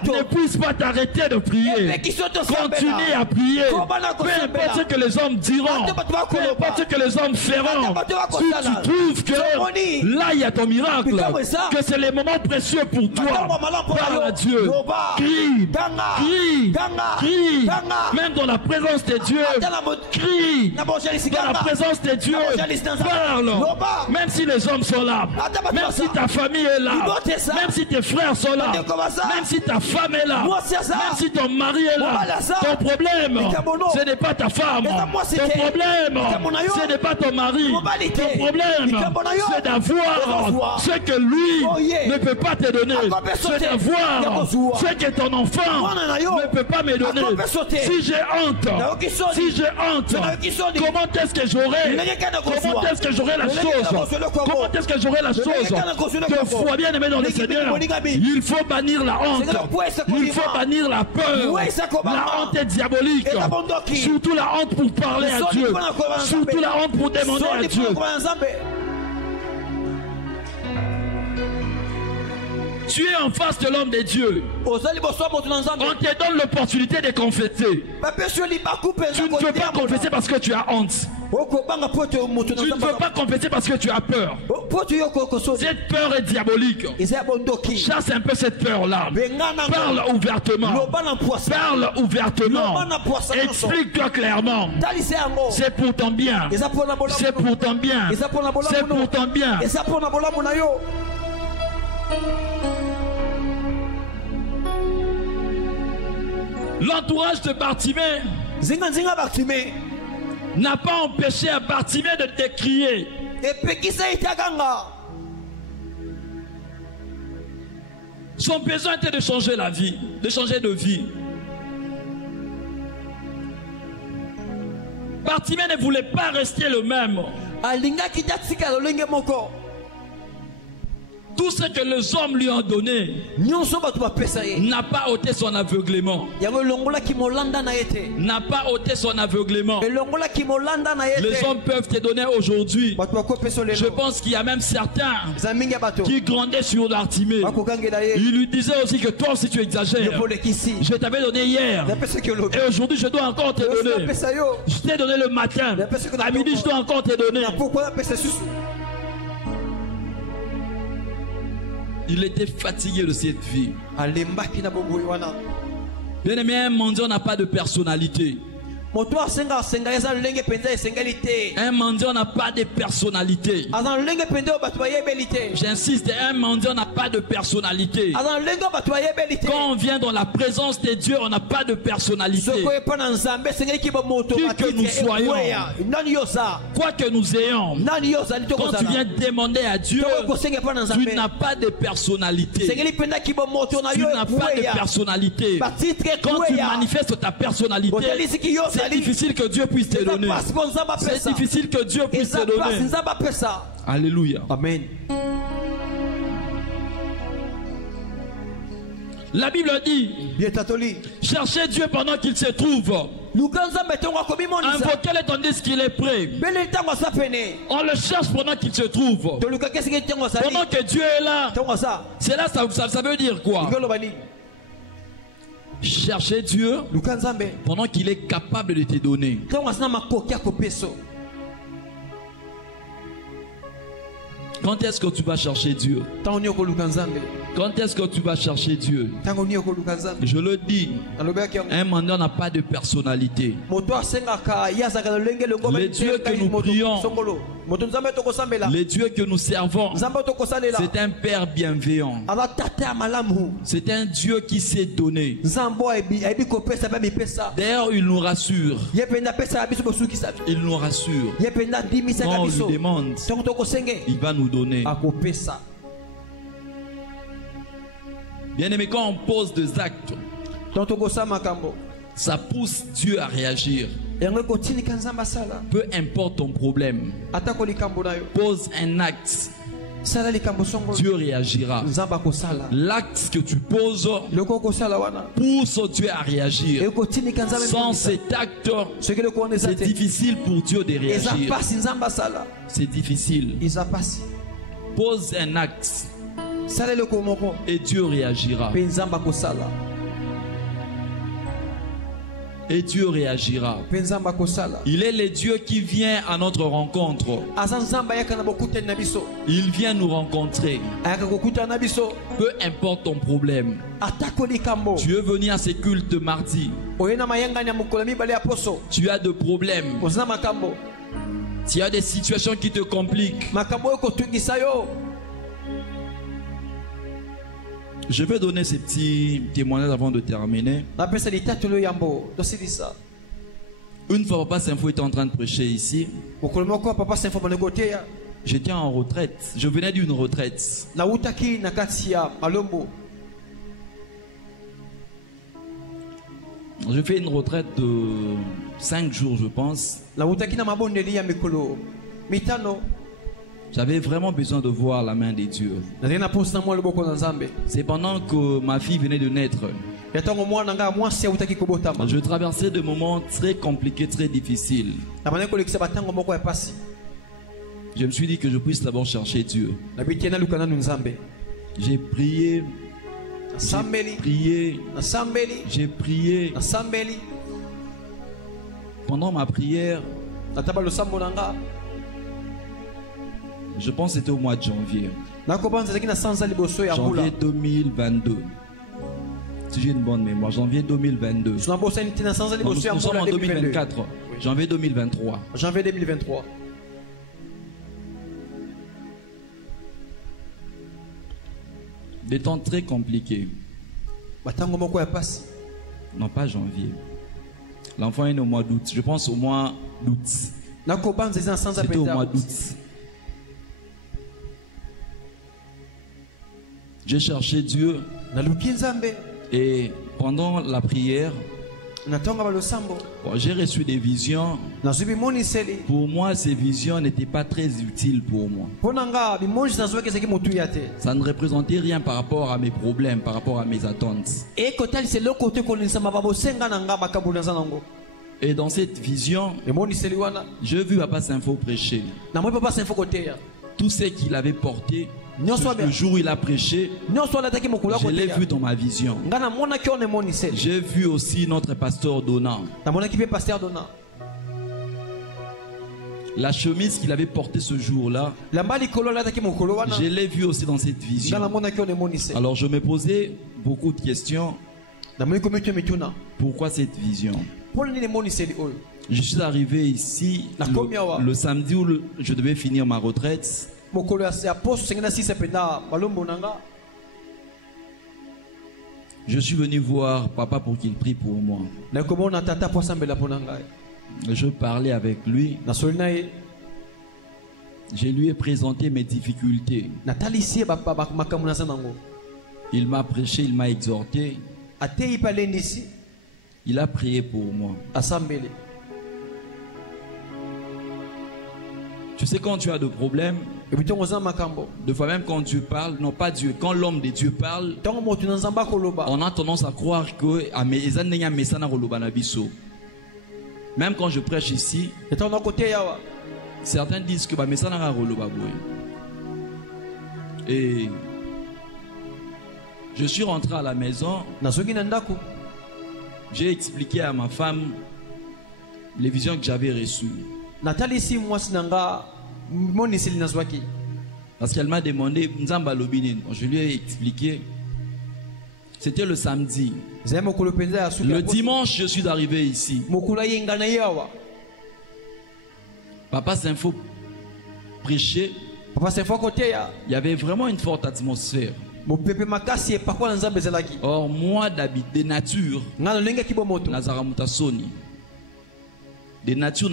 ne puissent pas t'arrêter de prier. Continue à prier. Peu importe ce que les hommes diront, peu importe ce que les hommes feront. Si tu trouves que là il y a ton miracle, que c'est les moments précieux pour toi, parle à Dieu, crie, crie, crie, même dans la présence de Dieu, crie, dans la présence de Dieu, parle, même si les hommes sont là, même si ta famille est là, même si tes frères sont là, même si ta femme est là, même si ton mari est là. Ton problème, ce n'est pas ta femme, ton problème, ce n'est pas ton mari. Ton problème, c'est d'avoir ce que lui ne peut pas te donner. C'est d'avoir ce que ton enfant ne peut pas me donner. Si j'ai honte, comment est-ce que j'aurai la chose? Comment est-ce que j'aurai la chose? Que foi bien aimé dans le Seigneur, il faut bannir la honte. Il faut bannir la peur. La honte est diabolique. Surtout la honte pour parler à Dieu. Surtout la honte pour demander à Dieu. Tu es en face de l'homme de Dieu. On te donne l'opportunité de confesser. Tu ne veux pas confesser parce que tu as honte. Tu ne veux pas confesser parce que tu as peur. Cette peur est diabolique. Chasse un peu cette peur-là. Parle ouvertement. Parle ouvertement. Explique-toi clairement. C'est pour ton bien. C'est pour ton bien. C'est pour ton bien. L'entourage de Bartimée n'a pas empêché à Bartimée de te crier. Son besoin était de changer la vie, de changer de vie. Bartimée ne voulait pas rester le même. Tout ce que les hommes lui ont donné n'a pas ôté son aveuglement. N'a pas ôté son aveuglement. Les hommes peuvent te donner aujourd'hui. Je pense qu'il y a même certains qui grondaient sur Bartimée. Ils lui disaient aussi que toi aussi tu exagères. Je t'avais donné hier. Et aujourd'hui je dois encore te donner. Je t'ai donné le matin. À midi je dois encore te donner. Il était fatigué de cette vie. Bien aimé, un mendiant n'a pas de personnalité. Un mendiant n'a pas de personnalité. J'insiste, un mendiant n'a pas de personnalité. Quand on vient dans la présence de Dieu, on n'a pas de personnalité. Qui que nous soyons, quoi que nous ayons, quand tu viens demander à Dieu, tu n'as pas de personnalité. Tu n'as pas de personnalité. Quand tu manifestes ta personnalité, c'est difficile que Dieu puisse te donner. C'est difficile que Dieu puisse te donner. Alléluia. Amen. La Bible dit, cherchez Dieu pendant qu'il se trouve. Invoquez-le tandis qu'il est prêt. On le cherche pendant qu'il se trouve. Pendant que Dieu est là. C'est là, ça veut dire quoi? Chercher Dieu pendant qu'il est capable de te donner. Quand est-ce que tu vas chercher Dieu? Quand est-ce que tu vas chercher Dieu? Je le dis, un mendiant n'a pas de personnalité. Les dieux que nous prions, les dieux que nous servons, c'est un Père bienveillant. C'est un Dieu qui s'est donné. D'ailleurs, il nous rassure. Il nous rassure. Quand on lui demande, il va nous donner. Bien aimé, quand on pose des actes, ça pousse Dieu à réagir. Peu importe ton problème, pose un acte, Dieu réagira. L'acte que tu poses pousse Dieu à réagir. Sans cet acte, c'est difficile pour Dieu de réagir. C'est difficile. Pose un acte et Dieu réagira. Et Dieu réagira. Il est le Dieu qui vient à notre rencontre. Il vient nous rencontrer. Peu importe ton problème. Tu es venu à ces cultes mardi. Tu as des problèmes. Tu as des situations qui te compliquent. Je vais donner ces petits témoignages avant de terminer. Une fois Papa Saint-Fou était en train de prêcher ici. J'étais en retraite. Je venais d'une retraite. Je fais une retraite de 5 jours, je pense. J'avais vraiment besoin de voir la main de Dieu. C'est pendant que ma fille venait de naître. Je traversais des moments très compliqués, très difficiles. Je me suis dit que je puisse d'abord chercher Dieu. J'ai prié. J'ai prié. Pendant ma prière, je pense que c'était au mois de janvier. Janvier 2022. Si j'ai une bonne mémoire, janvier 2022. Nous sommes en 2024. Oui. Janvier 2023. Janvier 2023. Des temps très compliqués. Non, pas janvier. L'enfant est né au mois d'août. Je pense au mois d'août. C'était au mois d'août. J'ai cherché Dieu. Et pendant la prière, j'ai reçu des visions. Pour moi, ces visions n'étaient pas très utiles pour moi. Ça ne représentait rien par rapport à mes problèmes, par rapport à mes attentes. Et dans cette vision, j'ai vu Papa Saint-Fou prêcher. Tout ce qu'il avait porté, le jour où il a prêché, je l'ai vu dans ma vision. J'ai vu aussi notre pasteur Donat. La chemise qu'il avait portée ce jour-là, je l'ai vu aussi dans cette vision. Alors je me posais beaucoup de questions. Pourquoi cette vision? Je suis arrivé ici le samedi où je devais finir ma retraite. Je suis venu voir papa pour qu'il prie pour moi. Je parlais avec lui. Je lui ai présenté mes difficultés. Il m'a prêché, il m'a exhorté. Il a prié pour moi. Tu sais, quand tu as des problèmes, de fois même quand Dieu parle, non pas Dieu, quand l'homme de Dieu parle, on a tendance à croire que même quand je prêche ici, certains disent que et je suis rentré à la maison. J'ai expliqué à ma femme les visions que j'avais reçues. Parce qu'elle m'a demandé, je lui ai expliqué. C'était le samedi. Le dimanche, je suis arrivé ici. Papa Saint-Faux prêchait. Il y avait vraiment une forte atmosphère. Or, moi, de nature, de nature,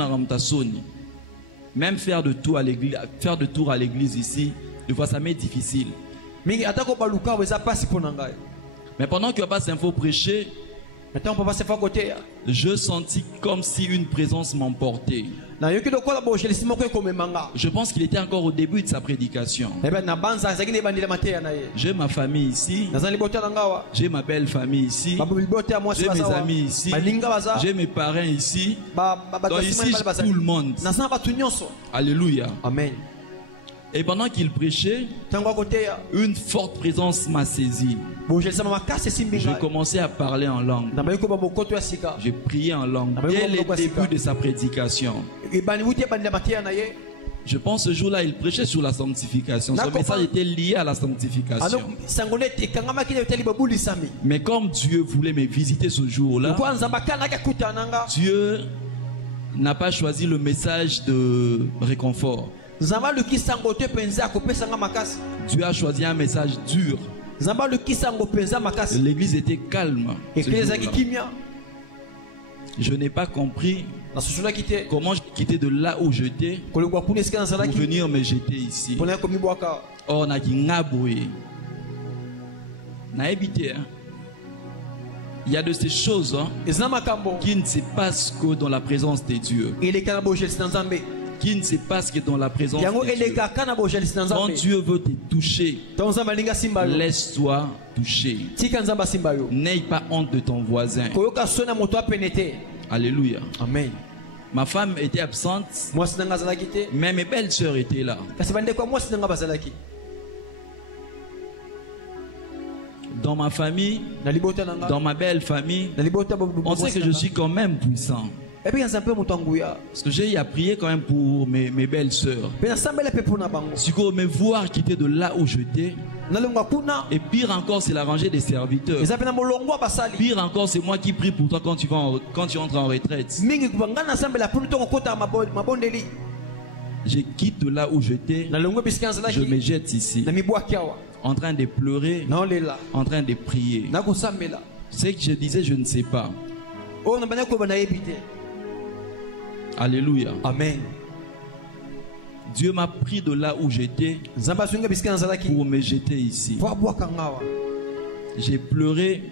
même faire de tour à l'église ici, des fois ça m'est difficile. Mais pendant que Papa Saint-Faux prêchait, je sentis comme si une présence m'emportait. Je pense qu'il était encore au début de sa prédication. J'ai ma famille ici. J'ai ma belle famille ici. J'ai mes amis ici. J'ai mes parents ici. Donc ici, j'ai tout le monde. Alléluia. Amen. Et pendant qu'il prêchait, une forte présence m'a saisi. J'ai commencé à parler en langue. J'ai prié en langue dès le début de sa prédication. Je pense ce jour-là, il prêchait sur la sanctification. Son message était lié à la sanctification. Mais comme Dieu voulait me visiter ce jour-là, Dieu n'a pas choisi le message de réconfort. Dieu a choisi un message dur. L'église était calme. Je n'ai pas compris comment quitter de là où j'étais pour venir me jeter ici. Or, on a dit il y a de ces choses qui ne se passent que dans la présence de Dieu. Qui ne se passe que dans la présence de Dieu. Quand Dieu veut te toucher, laisse-toi toucher. N'aie pas honte de ton voisin. Alléluia. Amen. Ma femme était absente, mais mes belles sœurs étaient là. Dans ma famille, dans ma belle famille, on sait que je suis quand même puissant. Parce que j'ai prié quand même pour mes belles sœurs. Si vous me voir quitter de là où j'étais, et pire encore, c'est la rangée des serviteurs. Pire encore, c'est moi qui prie pour toi quand tu entres en retraite. Je quitte de là où j'étais, je me jette ici, en train de pleurer, en train de prier. Ce que je disais, je ne sais pas. Alléluia. Amen. Dieu m'a pris de là où j'étais pour me jeter ici. J'ai pleuré.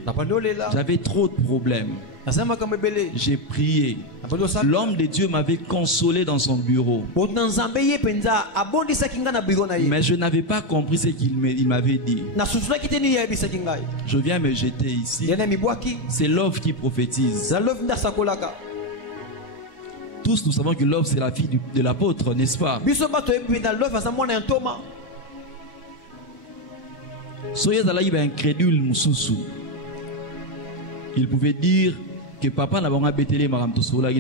J'avais trop de problèmes. J'ai prié. L'homme de Dieu m'avait consolé dans son bureau. Mais je n'avais pas compris ce qu'il m'avait dit. Je viens me jeter ici. C'est l'œuvre qui prophétise. Tous nous savons que l'œuvre c'est la fille de l'apôtre, n'est-ce pas? Soyez incrédule, Moussoussou. Il pouvait dire que papa n'a pas bétélé maram tosola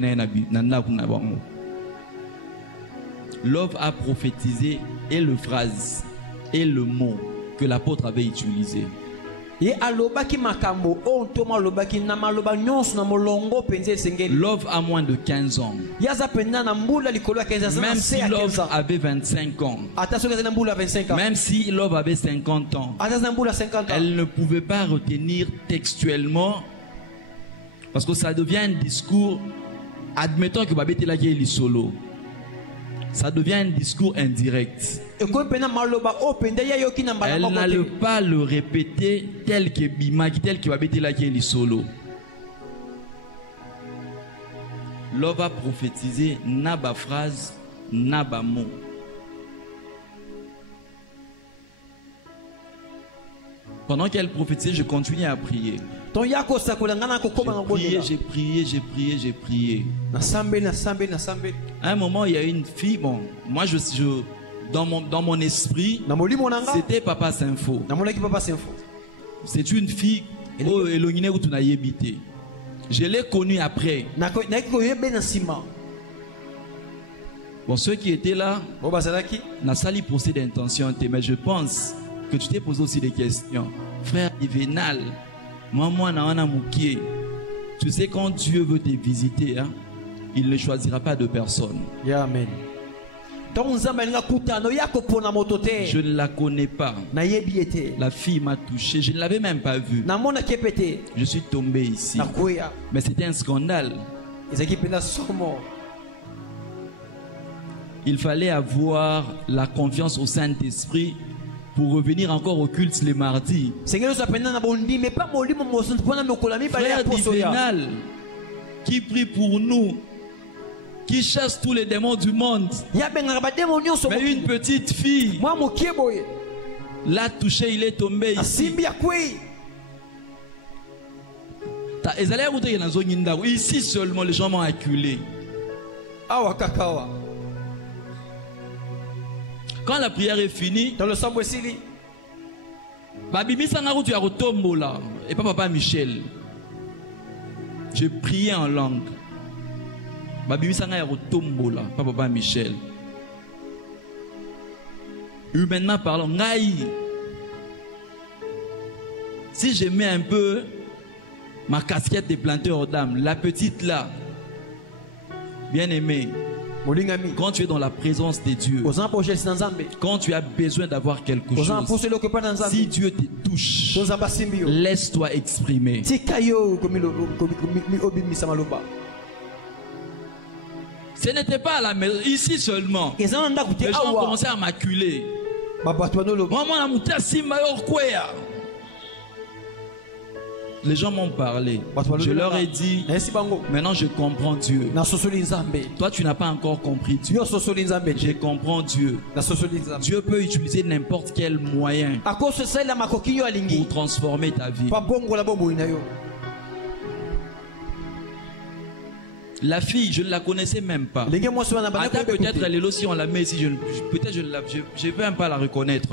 l'œuvre a prophétisé et le phrase et le mot que l'apôtre avait utilisé. L'œuvre a moins de 15 ans. Même si l'œuvre avait 25 ans, même si l'œuvre avait 50 ans, elle ne pouvait pas retenir textuellement, parce que ça devient un discours. Admettons que Babette Lagué est solo, ça devient un discours indirect. Elle n'allait pas le répéter tel que Bimaki, tel que Babette Lagué est solo. L'homme va prophétiser naba phrase, naba mot. Pendant qu'elle prophétisait, je continuais à prier. J'ai prié. À un moment, il y a une fille, bon, moi dans mon esprit, c'était Papa Saint-Faux. C'est une fille, je l'ai connue après. Bon, ceux qui étaient là, n'a sali procès d'intention, mais je pense que tu t'es posé aussi des questions. Frère Ivénal, moi, tu sais, quand Dieu veut te visiter, hein, il ne choisira pas de personne. Yeah, amen. Je ne la connais pas. La fille m'a touché. Je ne l'avais même pas vue. Je suis tombé ici. Mais c'était un scandale. Il fallait avoir la confiance au Saint-Esprit pour revenir encore au culte les mardis. Frère Ivénal, qui prie pour nous, qui chasse tous les démons du monde. Mais une petite fille l'a touché, il est tombé ici. Ici seulement les gens m'ont acculé. Quand la prière est finie, et pas papa Michel, je priais en langue. Papa Michel. Humainement parlant, si je mets un peu ma casquette de planteur d'âme, la petite là, bien aimé, quand tu es dans la présence de Dieu, quand tu as besoin d'avoir quelque chose, si Dieu te touche, laisse-toi exprimer. Ce n'était pas à la maison, ici seulement. Les gens ont commencé à m'acculer. Les gens m'ont parlé. Je leur ai dit, maintenant je comprends Dieu. Toi tu n'as pas encore compris Dieu. Je comprends Dieu. Dieu peut utiliser n'importe quel moyen pour transformer ta vie. La fille, je ne la connaissais même pas. Peut-être elle est là, si on la met ici, peut-être je ne vais même pas la reconnaître.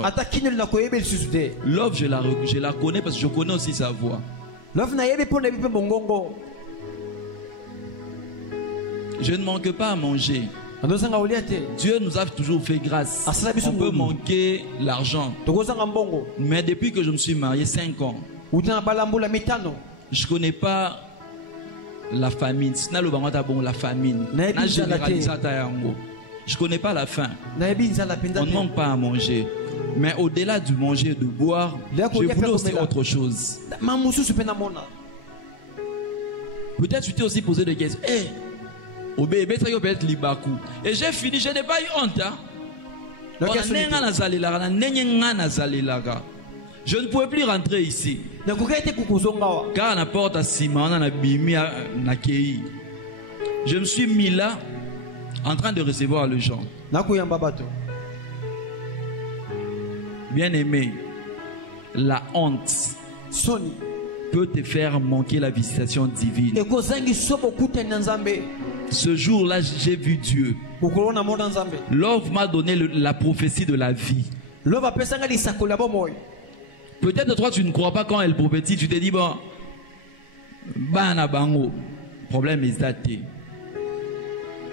Love, je la connais parce que je connais aussi sa voix. Je ne manque pas à manger. Dieu nous a toujours fait grâce. On peut manquer l'argent. Mais depuis que je me suis marié 5 ans, je ne connais pas la famine. La famine. Je ne connais pas la faim. On ne manque pas à manger. Mais au-delà du manger et de boire, je voulais aussi autre chose. Peut-être tu t'es aussi posé des questions. Et j'ai fini, je n'ai pas eu honte. Je ne pouvais plus rentrer ici. Car la porte à Sima, je me suis mis là en train de recevoir les gens. Bien aimé, la honte peut te faire manquer la visitation divine. Ce jour-là, j'ai vu Dieu. L'homme m'a donné la prophétie de la vie. Peut-être toi tu ne crois pas quand elle prophétise, tu te dis bon, problème est daté.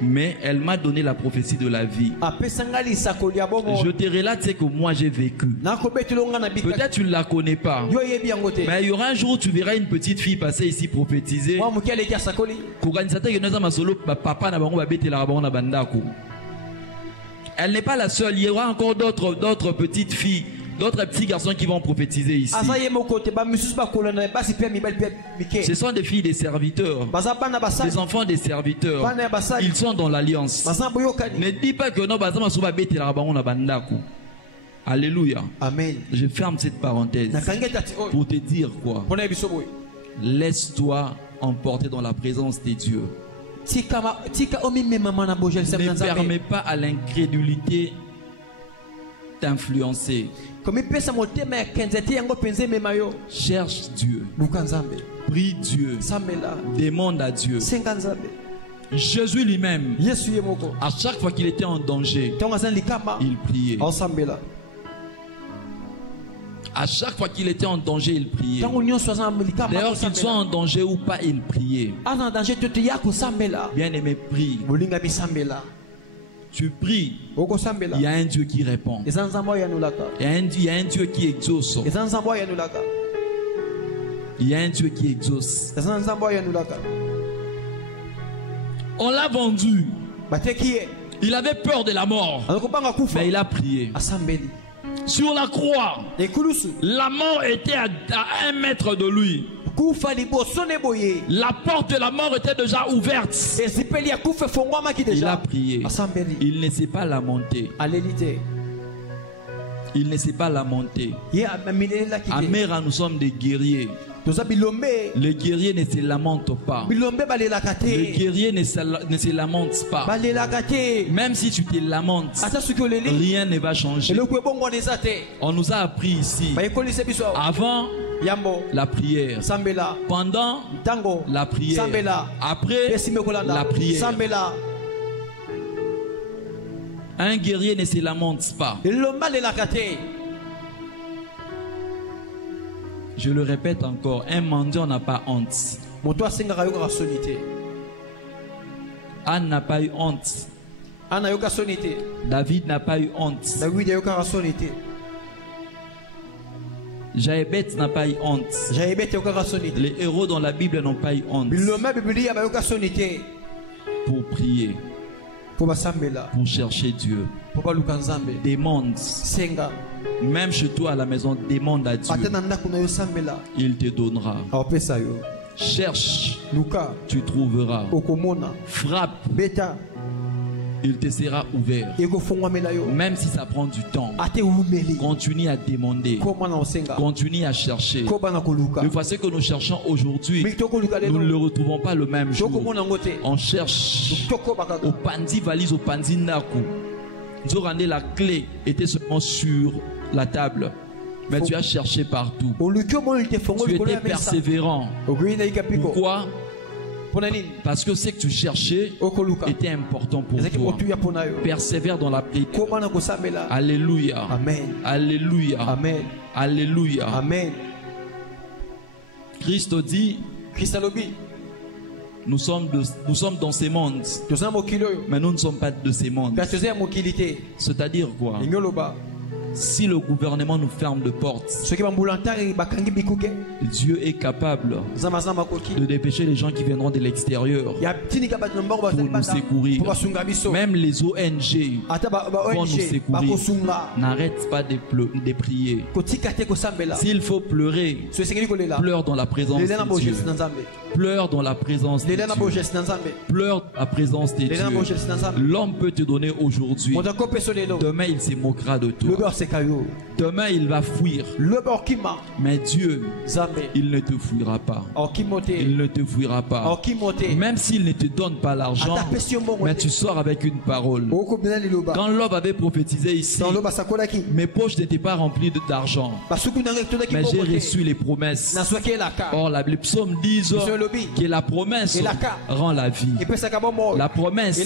Mais elle m'a donné la prophétie de la vie. Je te relate ce que moi j'ai vécu. Peut-être tu ne la connais pas. Mais il y aura un jour où tu verras une petite fille passer ici prophétiser. Elle n'est pas la seule. Il y aura encore d'autres petites filles, d'autres petits garçons qui vont prophétiser ici. Ce sont des filles des serviteurs, des enfants des serviteurs. Ils sont dans l'alliance. Ne dis pas que non, alléluia. Amen. Je ferme cette parenthèse pour te dire quoi. Laisse-toi emporter dans la présence de Dieu. Ne permets pas à l'incrédulité t'influencer. Cherche Dieu. Prie Dieu. Demande à Dieu. Jésus lui-même, à chaque fois qu'il était en danger, il priait. À chaque fois qu'il était en danger, il priait. D'ailleurs, qu'il soit en danger ou pas, il priait. Bien aimé, prie. tu pries, il y a un Dieu qui répond. Il y a un Dieu qui exauce. Il y a un Dieu qui exauce. On l'a vendu. Il avait peur de la mort, mais il a prié. Sur la croix, la mort était à 1 mètre de lui. La porte de la mort était déjà ouverte. Il a prié. Il ne s'est pas lamenté. Il ne s'est pas lamenté. Amera, nous sommes des guerriers. Les guerriers ne se lamentent pas. Les guerriers ne se lamentent pas. Même si tu te lamentes, rien ne va changer. On nous a appris ici, avant la prière, pendant la prière, après la prière. Un guerrier ne se lamente pas. Je le répète encore, un mendiant n'a pas honte. Anne n'a pas eu honte. David n'a pas eu honte. Jaébet n'a pas eu honte. Les héros dans la Bible n'ont pas eu honte. Pour prier, pour chercher Dieu. Demande. Même chez toi à la maison, demande à Dieu. Il te donnera. Cherche, tu trouveras. Frappe, il te sera ouvert. Même si ça prend du temps, continue à demander, continue à chercher. Le voici que nous cherchons aujourd'hui, nous ne le retrouvons pas le même jour. On cherche au Pandi valise, au Pandi Naku. La clé était seulement sur la table, mais tu as cherché partout. Tu étais persévérant. Pourquoi? Parce que ce que tu cherchais était important pour toi. Persévère dans la prière. Alléluia. Amen. Alléluia. Amen. Alléluia. Amen. Christ dit, nous sommes dans ces mondes, mais nous ne sommes pas de ces mondes. C'est-à-dire quoi? Si le gouvernement nous ferme de portes, Dieu est capable de dépêcher les gens qui viendront de l'extérieur pour nous secourir. Même les ONG vont nous secourir. N'arrête pas de prier. S'il faut pleurer, pleure dans la présence de Dieu. Pleure dans la présence de Dieu. Pleure dans la présence de Dieu. L'homme peut te donner aujourd'hui. Demain, il se moquera de toi. Demain, il va fuir. Mais Dieu, il ne te fuira pas. Il ne te fuira pas. Même s'il ne te donne pas l'argent, mais tu sors avec une parole. Quand l'homme avait prophétisé ici, mes poches n'étaient pas remplies d'argent, mais j'ai reçu les promesses. Or, les psaumes disent que la promesse rend la vie. La promesse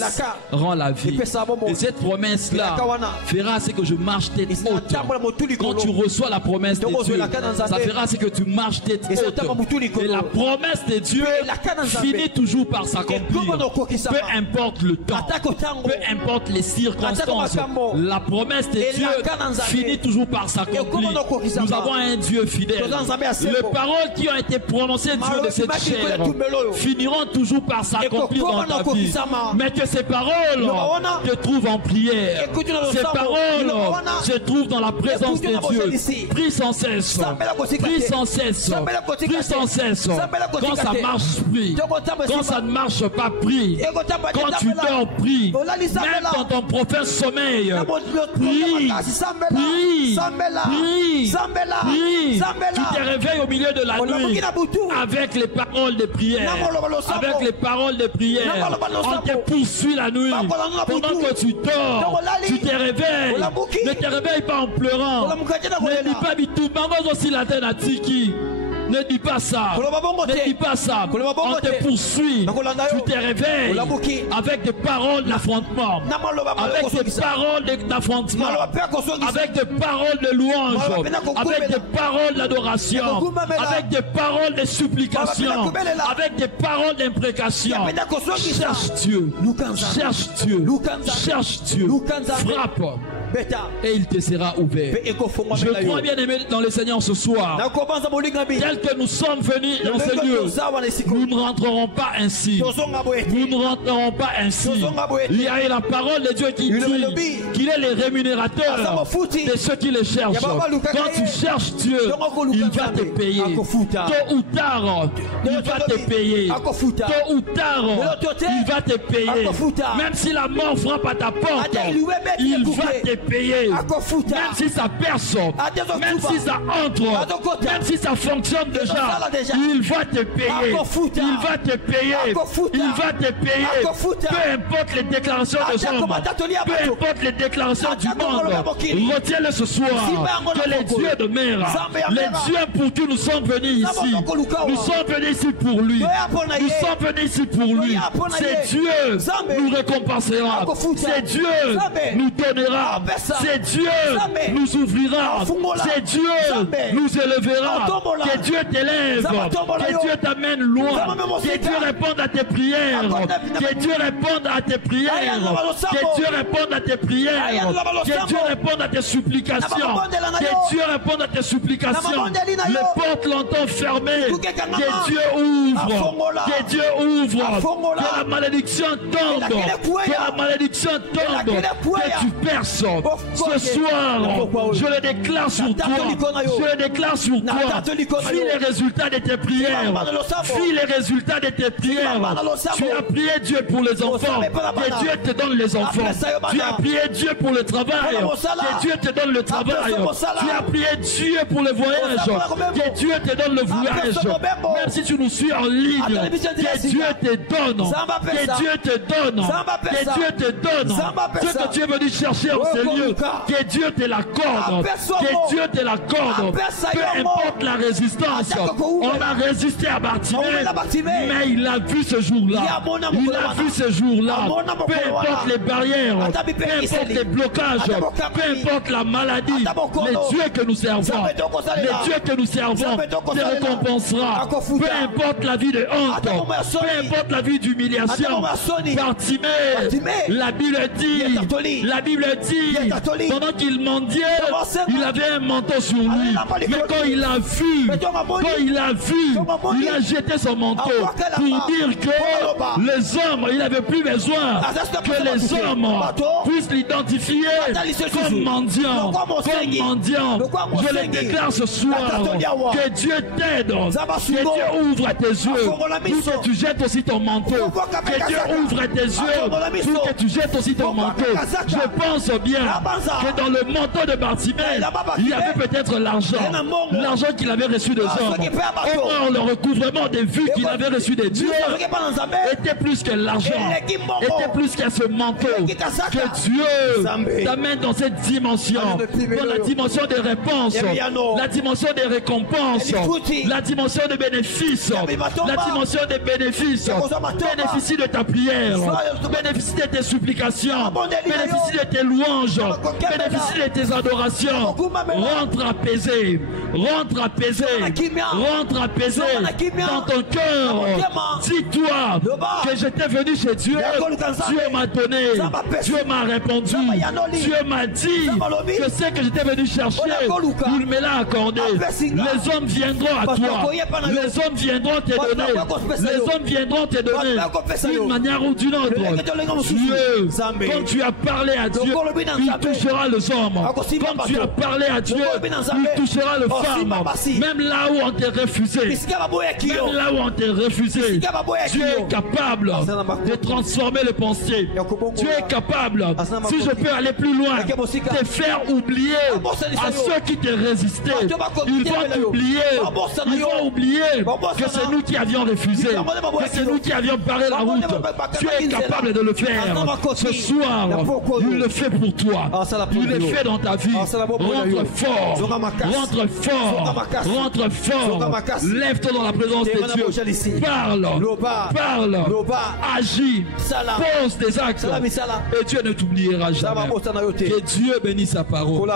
rend la vie. Et cette promesse-là fera ce que je marche tête haute. Quand tu reçois la promesse de Dieu, ça fera ce que tu marches tête haute. Et la promesse de Dieu finit toujours par s'accomplir. Peu importe le temps, peu importe les circonstances, la promesse de Dieu finit toujours par s'accomplir. Nous avons un Dieu fidèle. Les paroles qui ont été prononcées Dieu de cette chair finiront toujours par s'accomplir dans ta vie. Mais que ces paroles te trouvent en prière. Ces paroles se trouvent dans la présence de Dieu. Prie sans cesse. Prie sans cesse. Prie sans cesse. Quand ça marche, prie. Quand ça ne marche pas, prie. Quand tu dors, prie. Même dans ton profane sommeil, prie. Prie. Prie. Prie. Tu te réveilles au milieu de la nuit avec les paroles de prière. Avec les paroles de prière. On te poursuit la nuit. Pendant que tu dors, tu te réveilles. Ne te réveille pas en pleurant. Ne dis pas Bitou, maman aussi la tête à Tiki. Ne dis pas ça. Ne dis pas ça. On te poursuit. Tu te réveilles avec des paroles d'affrontement. Avec des paroles d'affrontement. Avec des paroles de louange. Avec des paroles d'adoration. Avec des paroles de supplication. Avec des paroles d'imprécation. Cherche Dieu. Cherche Dieu. Cherche Dieu. Frappe. Et il te sera ouvert. Je crois bien aimé dans le Seigneur ce soir. Tel que nous sommes venus dans ce lieu, nous ne rentrerons pas ainsi. Nous ne rentrerons pas ainsi. Il y a la parole de Dieu qui dit qu'il est le rémunérateur de ceux qui le cherchent. Quand tu cherches Dieu, il va te payer. Tôt ou tard, il va te payer. Tôt ou tard, il va te payer. Même si la mort frappe à ta porte, il va te payer. Même si ça perce, même si ça entre, même si ça fonctionne déjà, il va te payer. Il va te payer. Il va te payer. Peu importe les déclarations des hommes, peu importe les déclarations du monde, retiens-le ce soir que les dieux de mer, les dieux pour qui nous sommes venus ici, nous sommes venus ici pour lui. Nous sommes venus ici pour lui. C'est Dieu nous récompensera. C'est Dieu nous donnera. C'est Dieu nous ouvrira. C'est Dieu nous élèvera. Que Dieu t'élève. Que Dieu t'amène loin. Que Dieu réponde à tes prières. Que Dieu réponde à tes prières. Que Dieu réponde à tes prières. Que Dieu réponde à tes supplications. Que Dieu réponde à tes supplications. Les portes longtemps fermées. Que Dieu ouvre. Que Dieu ouvre. Que la malédiction tombe. Que la malédiction tombe. Que tu perces. Ce soir, je le déclare sur toi. Je le déclare sur toi. Vis les résultats de tes prières. Vis les résultats de tes prières. Tu as prié Dieu pour les enfants. Que Dieu te donne les enfants. Tu as prié Dieu pour le travail. Que Dieu te donne le travail. Tu as prié Dieu pour le voyage. Que Dieu te donne le voyage. Même si tu nous suis en ligne, que Dieu te donne. Que Dieu te donne. Que Dieu te donne. Ce que tu es venu chercher au Seigneur. Que Dieu te l'accorde. Que Dieu te l'accorde. Peu importe la résistance. On a résisté à Bartimée, mais il a vu ce jour-là. Il a vu ce jour-là. Peu importe les barrières, peu importe les blocages, peu importe la maladie, les dieux que nous servons, les dieux que nous servons te récompensera. Peu importe la vie de honte, peu importe la vie d'humiliation. Bartimée, la Bible dit, pendant qu'il mendiait, il avait un manteau sur lui. Mais quand il a vu, il a jeté son manteau pour dire que les hommes, il n'avait plus besoin que les hommes puissent l'identifier comme mendiant. Je le déclare ce soir, que Dieu t'aide, que Dieu ouvre tes yeux pour que tu jettes aussi ton manteau. Que Dieu ouvre tes yeux pour que tu jettes aussi ton manteau. Je pense bien que dans le manteau de Bartimée, il y avait peut-être l'argent qu'il avait reçu des hommes. Or, le recouvrement des vues qu'il avait reçu des dieux était plus que l'argent, était plus qu'à ce manteau. Que Dieu t'amène dans cette dimension, dans la dimension des réponses, la dimension des récompenses, la dimension des bénéfices, la dimension des bénéfices. Bénéficie de ta prière, bénéficie de tes supplications, bénéficie de tes louanges, bénéficie de tes adorations. Rentre apaisé, rentre apaisé, rentre apaisé dans ton cœur. Dis-toi que j'étais venu chez Dieu. Dieu m'a donné, Dieu m'a répondu, Dieu m'a dit que ce que j'étais venu chercher, il me l'a accordé. Les hommes viendront à toi, les hommes viendront te donner, les hommes viendront te donner d'une manière ou d'une autre. Dieu, quand tu as parlé à Dieu, il touchera les hommes. Quand tu as parlé à Dieu, il touchera les femmes. Même là où on t'a refusé, même là où on t'a refusé, Dieu est capable de transformer les pensées. Dieu est capable, si je peux aller plus loin, de faire oublier à ceux qui te résistaient. Ils vont t'oublier. Ils vont oublier que c'est nous qui avions refusé, que c'est nous qui avions barré la route. Tu es capable de le faire. Ce soir, il le fait pour toi. toi. Il est fait dans ta vie. Rentre fort. Rentre fort. Rentre fort. Lève-toi dans la présence de Dieu. Parle. Agis. Pose tes actes. Et Dieu ne t'oubliera jamais. Que Dieu bénisse sa parole.